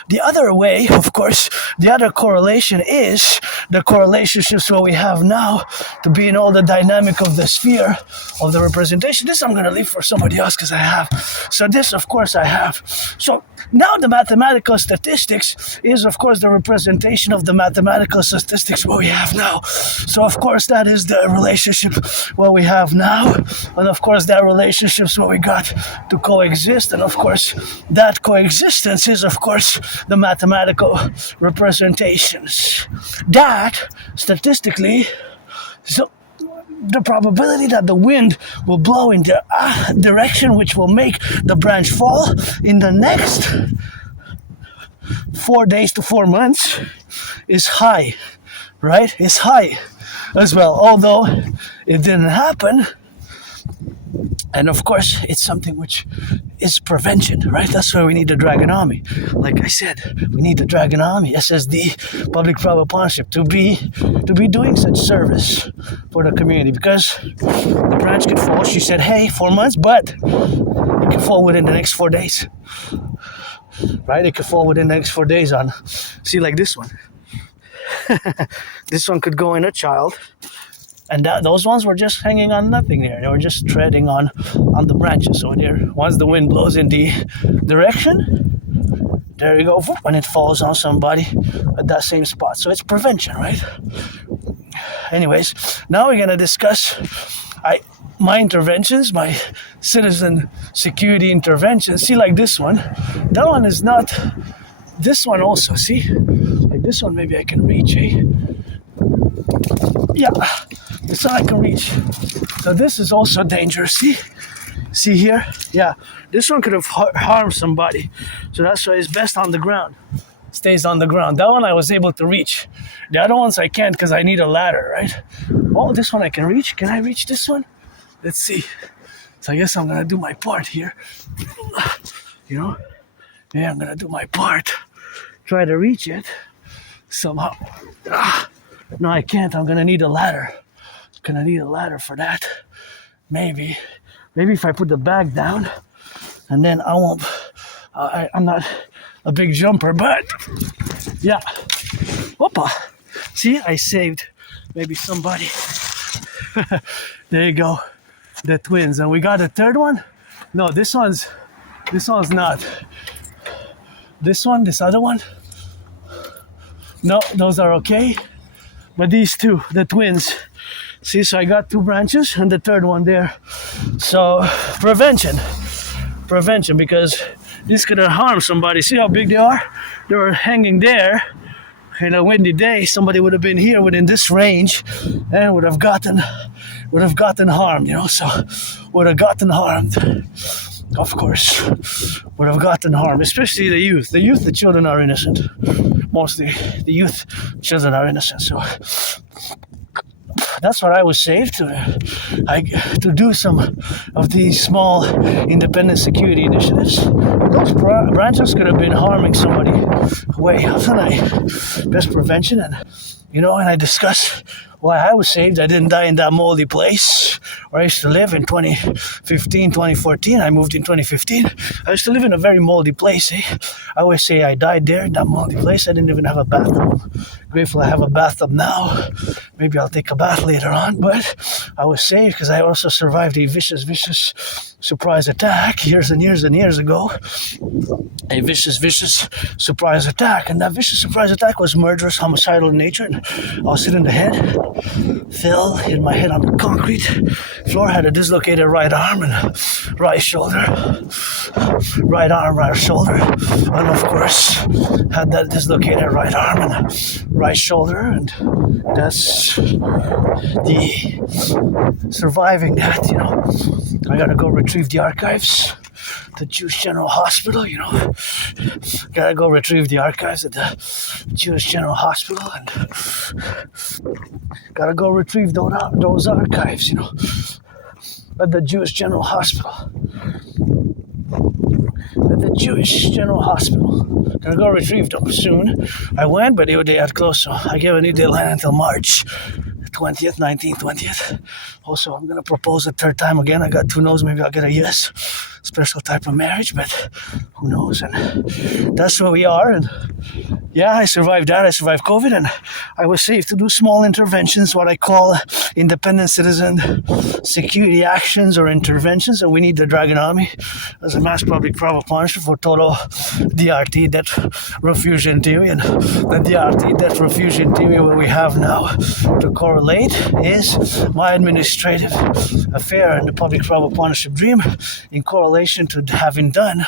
the other way, of course, the other correlation is the correlationships what we have now to be in all the dynamic of the sphere of the representation. This I'm gonna leave for somebody else because I have. So this, of course, I have. So now the mathematical statistics is, of course, the representation of the mathematical statistics what we have now. So, of course, that is the relationship what we have now. And, of course, that relationship is what we got to coexist. And, of course, that coexistence is, of course, the mathematical representations. That, statistically, so the probability that the wind will blow in the direction which will make the branch fall in the next 4 days to 4 months is high, right? It's high as well, although it didn't happen. And of course, it's something which is prevention, right? That's why we need the Dragon Army. Like I said, we need the Dragon Army, SSD, public-private partnership, to be doing such service for the community. Because the branch could fall, she said, hey, 4 months, but it can fall within the next 4 days. Right? It could fall within the next 4 days on, see, like this one. This one could go in a child. And those ones were just hanging on nothing there. They were just treading on the branches. So there, once the wind blows in the direction, there you go, when it falls on somebody at that same spot. So it's prevention, right? Anyways, now we're gonna discuss my interventions, my citizen security interventions. See, like this one. That one is not. This one also, see? Like this one, maybe I can reach, eh? Yeah, this one I can reach. So this is also dangerous, see here? Yeah, this one could have harmed somebody. So that's why it's best on the ground. stays on the ground. That one I was able to reach. The other ones I can't because I need a ladder, right? Oh, this one I can reach. Can I reach this one? Let's see. So I guess I'm gonna do my part here. You know? Yeah, I'm gonna do my part. Try to reach it somehow. No, I can't. I'm gonna need a ladder. Gonna need a ladder for that. Maybe if I put the bag down, and then I won't. I'm not a big jumper, but yeah. Whoopa! See, I saved maybe somebody. There you go, the twins, and we got a third one. No, this one's not. This one, this other one. No, those are okay. But these two, the twins. See, so I got 2 branches and the third one there. So prevention, because this could harm somebody. See how big they are? They were hanging there. In a windy day, somebody would have been here within this range and would have gotten harmed, you know. So would have gotten harmed, of course. Would have gotten harmed, especially the youth. The children are innocent. Mostly the youth, children are innocent. So that's what I was saved to do some of these small independent security initiatives. Those branches could have been harming somebody way. How can I? Best prevention, and I discuss why I was saved. I didn't die in that moldy place where I used to live in 2015, 2014. I moved in 2015. I used to live in a very moldy place. I always say I died there in that moldy place. I didn't even have a bathtub. Grateful I have a bathtub now. Maybe I'll take a bath later on, but I was saved because I also survived a vicious surprise attack years and years and years ago. A vicious surprise attack, and that vicious surprise attack was murderous, homicidal in nature. And I was hit in the head, fell, hit my head on the concrete floor, had a dislocated right arm and right shoulder, right arm, right shoulder, and of course had that dislocated right arm and right shoulder, and that's the surviving that. I gotta go retrieve the archives. The Jewish General Hospital, gotta go retrieve the archives at the Jewish General Hospital, and gotta go retrieve those archives, at the Jewish General Hospital. At the Jewish General Hospital. Gonna go retrieve them soon. I went, but they had closed, so I gave a new deadline until March 20th, 19th, 20th. Also, I'm gonna propose a third time again. I got 2 no's, maybe I'll get a yes. Special type of marriage, but who knows? And that's where we are. And yeah, I survived that. I survived COVID, and I was saved to do small interventions, what I call independent citizen security actions or interventions. And we need the Dragon Army as a mass public private partnership for total DRT, debt refusion theory. And the DRT, debt refusion theory, what we have now to correlate is my administrative affair and the public private partnership dream in correlation to having done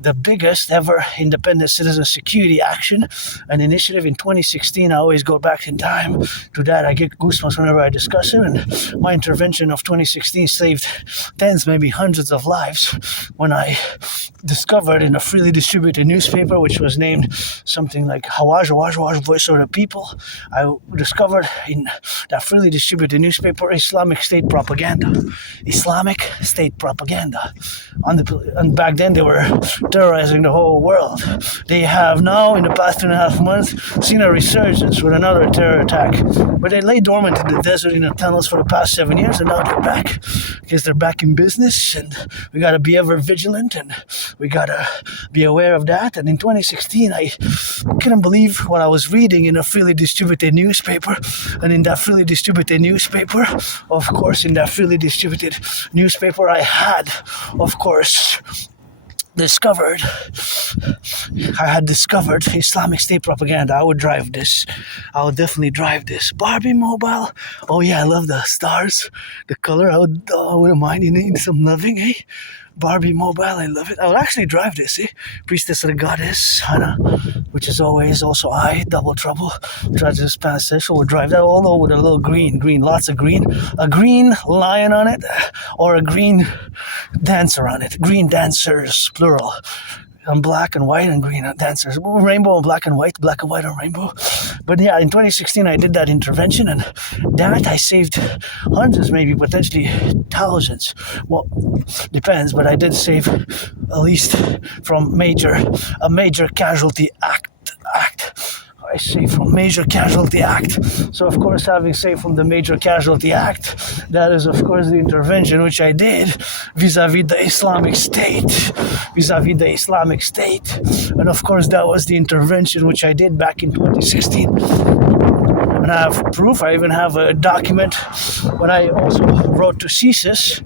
the biggest ever independent citizen security action, an initiative in 2016. I always go back in time to that. I get goosebumps whenever I discuss it. And my intervention of 2016 saved tens, maybe hundreds of lives when I discovered in a freely distributed newspaper, which was named something like Hawaj, Voice of the People. I discovered in that freely distributed newspaper Islamic State propaganda. Islamic State propaganda. And back then they were terrorizing the whole world. They have now, in the past 2.5 months, seen a resurgence with another terror attack. But they lay dormant in the desert in the tunnels for the past 7 years, and now they're back. Because they're back in business, and we gotta be ever vigilant, and we gotta be aware of that. And in 2016, I couldn't believe what I was reading in a freely distributed newspaper. And in that freely distributed newspaper, of course, I had, of course, discovered Islamic State propaganda. I would definitely drive this Barbie mobile. Oh yeah, I love the stars, the color. I wouldn't mind. You need some loving, eh? Barbie mobile, I love it. I would actually drive this, Priestess of the Goddess, Hannah, which is always also Double Trouble. Try to Spanish sexual, would drive that all over with a little green, lots of green. A green lion on it, or a green dancer on it. Green dancers, plural. on black and white and green dancers. Rainbow and black and white and rainbow. But yeah, in 2016 I did that intervention, and that I saved hundreds, maybe potentially thousands. Well, depends, but I did save at least from a major casualty act. I saved from major casualty act. So of course, having saved from the major casualty act, that is of course the intervention which I did vis-a-vis the Islamic State. And of course that was the intervention which I did back in 2016. And I have proof. I even have a document when I also wrote to CSIS,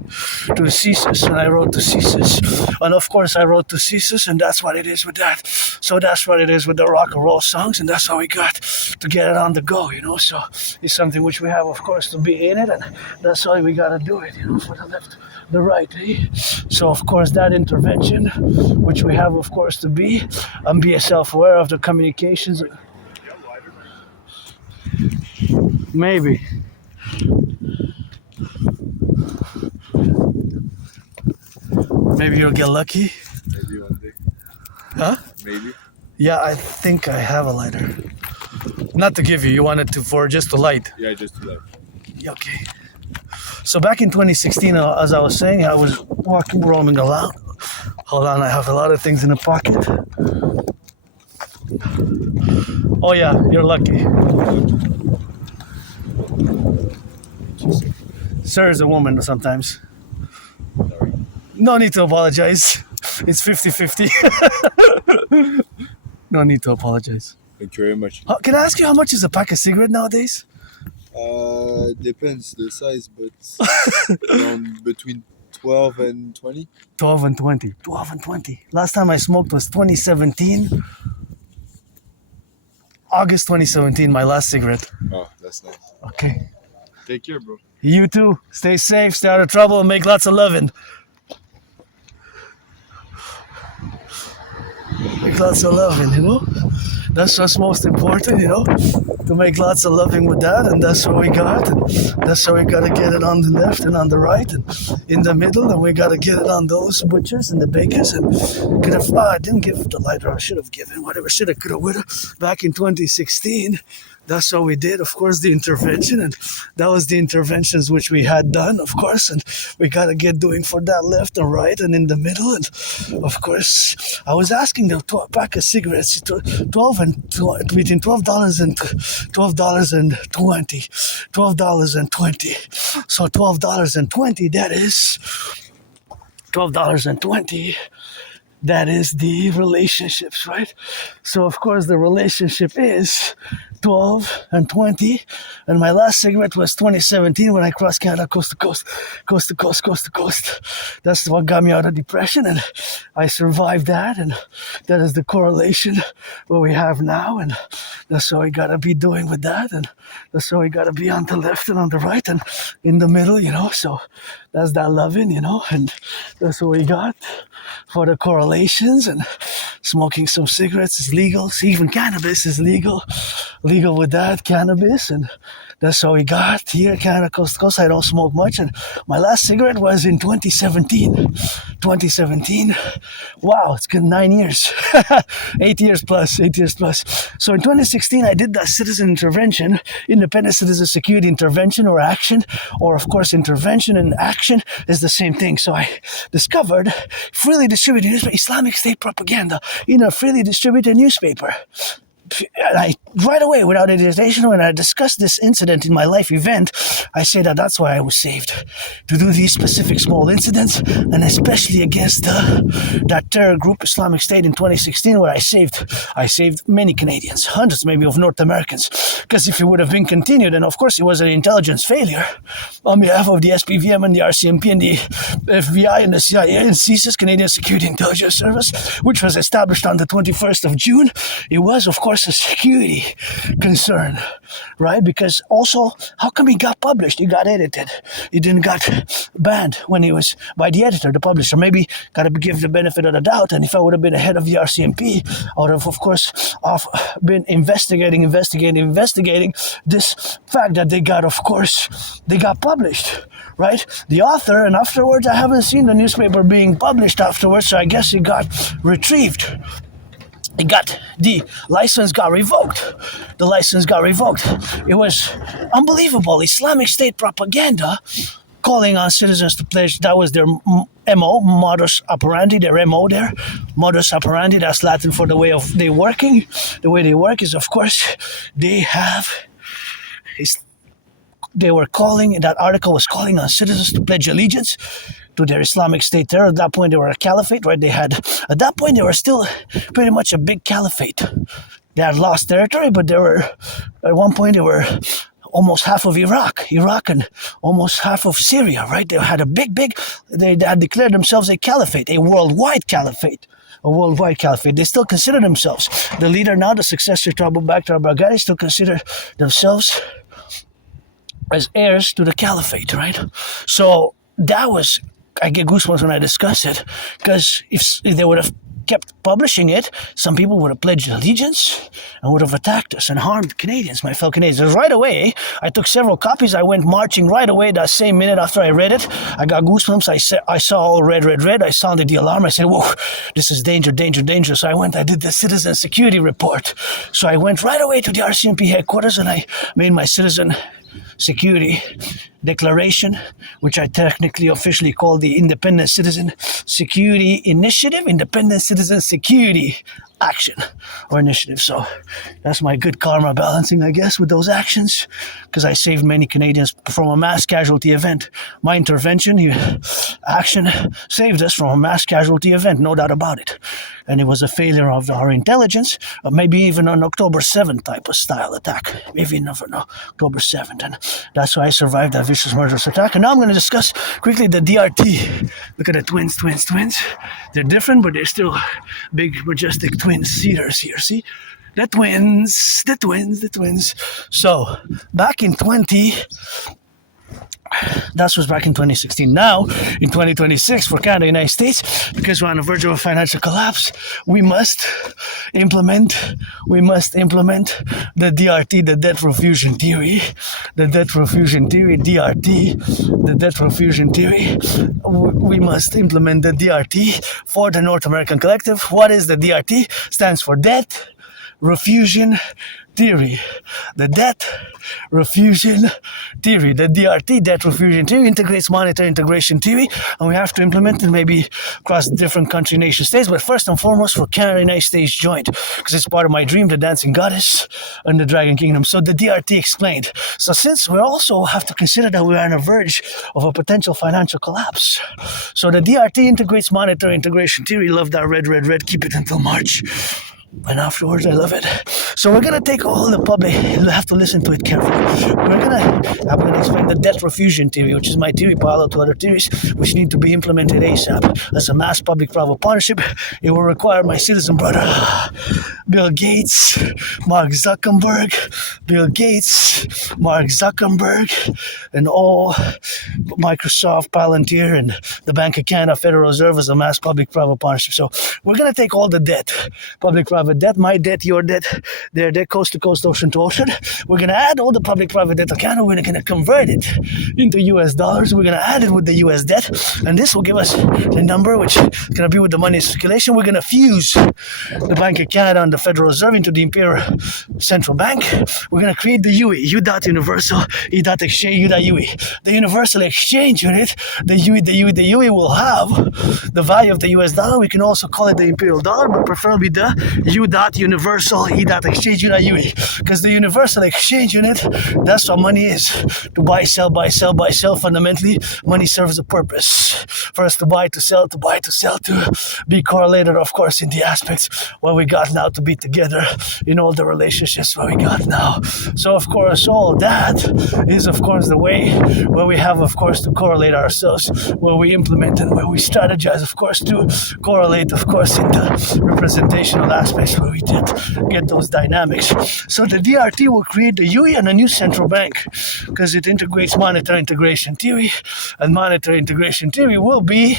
and I wrote to CSIS. And of course I wrote to CSIS, and that's what it is with that. So that's what it is with the rock and roll songs, and that's how we got to get it on the go, So it's something which we have, of course, to be in it, and that's why we got to do it, for the left, the right, So of course that intervention, which we have, of course, to be, and be self-aware of the communications. Maybe. Maybe you'll get lucky. Maybe one day. Huh? Maybe. Yeah, I think I have a lighter. Not to give you. You wanted to for just a light. Yeah, just to light. Okay. So back in 2016, as I was saying, I was roaming around. Hold on, I have a lot of things in the pocket. Oh yeah, you're lucky. Sir is a woman sometimes. Sorry. No need to apologize. It's 50-50. No need to apologize. Thank you very much. Can I ask you how much is a pack of cigarette nowadays? Depends the size, but around between 12 and 20. 12 and 20. 12 and 20. Last time I smoked was 2017. August 2017, my last cigarette. Oh, that's nice. Okay. Take care, bro. You too. Stay safe, stay out of trouble, and make lots of loving. Make lots of loving, That's what's most important, to make lots of loving with that, and that's what we got. And that's how we got to get it on the left and on the right and in the middle, and we got to get it on those butchers and the bakers. And I didn't give the lighter. I should have given whatever, should have, could have, would have. Back in 2016, that's how we did, of course, the intervention, and that was the interventions which we had done, of course, and we got to get doing for that left and right and in the middle. And of course, I was asking the pack of cigarettes, between $12 and $12.20. So $12.20, that is $12.20. That is the relationships, right? So of course the relationship is 12 and 20, and my last cigarette was 2017 when I crossed Canada coast to coast. That's what got me out of depression, and I survived that, and that is the correlation what we have now, and that's what we gotta be doing with that, and that's what we gotta be on the left and on the right and in the middle, so that's that loving, and that's what we got for the correlations. And smoking some cigarettes is legal. Even cannabis is legal with that, cannabis. And that's how we got here, Canada coast to coast. I don't smoke much, and my last cigarette was in 2017. Wow, it's been 9 years. 8 years plus. So in 2016, I did that citizen intervention, independent citizen security intervention or action, or of course intervention and action is the same thing. So I discovered freely distributed newspaper, Islamic State propaganda in a freely distributed newspaper. And I, right away, without hesitation, when I discussed this incident in my life event, I say that that's why I was saved. To do these specific small incidents, and especially against that terror group, Islamic State, in 2016, where I saved many Canadians, hundreds maybe of North Americans. Because if it would have been continued, and of course it was an intelligence failure on behalf of the SPVM and the RCMP and the FBI and the CIA and CSIS, Canadian Security Intelligence Service, which was established on the 21st of June, it was, of course, was a security concern, right? Because also, how come he got published? He got edited. He didn't got banned when he was by the editor, the publisher. Maybe got to give the benefit of the doubt. And if I would have been ahead of the RCMP, I would have, of course, been investigating this fact that they got, of course, they got published, right? The author, and afterwards, I haven't seen the newspaper being published afterwards, so I guess it got retrieved. The license got revoked. The license got revoked. It was unbelievable. Islamic State propaganda calling on citizens to pledge. That was their MO, modus operandi, their MO there. Modus operandi, that's Latin for the way of they working. The way they work is, of course, they were calling, that article was calling on citizens to pledge allegiance to their Islamic State terror. At that point, they were a caliphate, right? At that point, they were still pretty much a big caliphate. They had lost territory, but at one point, they were almost half of Iraq, and almost half of Syria, right? They had they had declared themselves a caliphate, a worldwide caliphate. They still consider themselves. The leader now, the successor to Abu Bakr al-Baghdadi, still consider themselves as heirs to the caliphate, right? So that was, I get goosebumps when I discuss it, because if they would have kept publishing it, some people would have pledged allegiance and would have attacked us and harmed Canadians, my fellow Canadians. Right away, I took several copies. I went marching right away that same minute after I read it. I got goosebumps. I saw all red. I sounded the alarm. I said, whoa, this is danger. So I did the citizen security report. So I went right away to the RCMP headquarters and I made my citizen security declaration, which I technically officially call the Independent Citizen Security Initiative, Independent Citizen Security Action or Initiative. So that's my good karma balancing, I guess, with those actions, because I saved many Canadians from a mass casualty event. My intervention, action, saved us from a mass casualty event, no doubt about it. And it was a failure of our intelligence, or maybe even an October 7th type of style attack. Maybe never know, October 7th. And that's why I survived that vicious murderous attack. And now I'm going to discuss quickly the DRT. Look at the twins. They're different, but they're still big, majestic twins. Cedars here, see? The twins. So, back in that was back in 2016. Now, in 2026, for Canada, United States, because we're on the verge of a financial collapse, we must implement the DRT, the debt profusion theory, We must implement the DRT for the North American Collective. What is the DRT? Stands for Debt Refusion Theory. The Debt Refusion Theory. The DRT, Debt Refusion Theory, integrates monetary integration theory, and we have to implement it maybe across different country, nation, states, but first and foremost for Canada, United States joint, because it's part of my dream, the Dancing Goddess and the Dragon Kingdom. So the DRT explained. So since we also have to consider that we are on the verge of a potential financial collapse, so the DRT integrates monetary integration theory. Love that red. Keep it until March. And afterwards, I love it. So we're going to take all the public, you have to listen to it carefully. I'm going to explain the debt refusion theory, which is my theory parallel to other theories, which need to be implemented ASAP. As a mass public-private partnership, it will require my citizen brother, Bill Gates, Mark Zuckerberg, and all Microsoft, Palantir, and the Bank of Canada, Federal Reserve as a mass public-private partnership. So we're going to take all the debt, public-private debt, my debt, your debt, their debt, coast to coast, ocean to ocean. We're going to add all the public-private debt to Canada. We're going to convert it into US dollars. We're going to add it with the US debt. And this will give us the number, which is going to be with the money circulation. We're going to fuse the Bank of Canada and the Federal Reserve into the Imperium Central Bank. We're going to create the UE, U.Universal, E.Exchange, U.UE. The Universal Exchange Unit, the UE will have the value of the US dollar. We can also call it the Imperial Dollar, but preferably the U.Universal, E.Exchange, U.UE. Because the Universal Exchange Unit, that's what money is. To buy, sell. Fundamentally, money serves a purpose. For us to buy, to sell, to be correlated, of course, in the aspects where we got now to be together in all the relationships where we got now. So, of course, all that is, of course, the way where we have, of course, to correlate ourselves, where we implement and where we strategize, of course, to correlate, of course, in the representational aspect space where we get those dynamics. So the DRT will create the UE and a new central bank because it integrates monetary integration theory, and monetary integration theory will be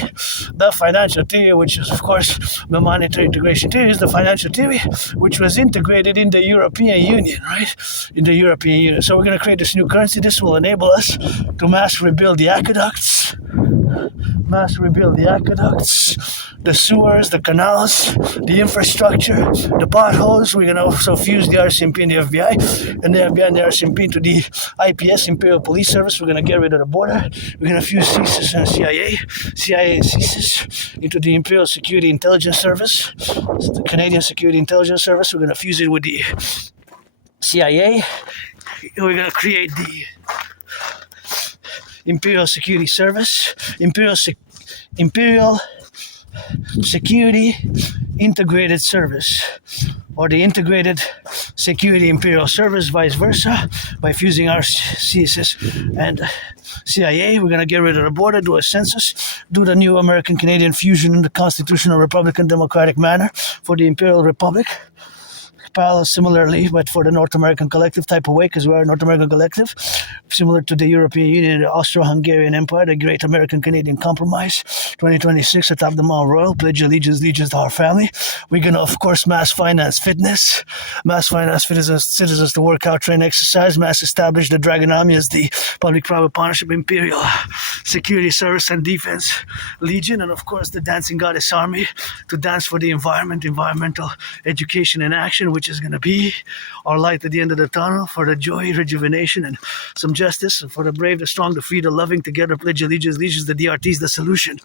the financial theory, which is, of course, the monetary integration theory is the financial theory, which was integrated in the European Union, right? In the European Union. So we're going to create this new currency. This will enable us to mass rebuild the aqueducts, the sewers, the canals, the infrastructure, the potholes. We're going to also fuse the RCMP and the FBI, and the FBI and the RCMP into the IPS, Imperial Police Service. We're going to get rid of the border. We're going to fuse CSIS and CIA and CSIS into the Imperial Security Intelligence Service, so the Canadian Security Intelligence Service. We're going to fuse it with the CIA. We're going to create the Imperial Security Service, Imperial Security Integrated Service, or the Integrated Security Imperial Service, vice versa, by fusing our CSS and CIA. We're going to get rid of the border, do a census, do the new American-Canadian fusion in the constitutional Republican democratic manner for the Imperial Republic. Parallel similarly, but for the North American Collective type of way, because we are a North American Collective, similar to the European Union, the Austro-Hungarian Empire, the Great American-Canadian Compromise, 2026, atop the Mount Royal, pledge allegiance to our family. We're going to, of course, mass finance fitness, citizens to work out, train, exercise, mass establish the Draconis as the public-private partnership, Imperial Security Service and Defense Legion, and of course the Dancing Goddess Army to dance for the environment, environmental education and action, which is going to be our light at the end of the tunnel for the joy, rejuvenation, and some justice, and for the brave, the strong, the free, the loving, together pledge allegiance, the DRT is the solution.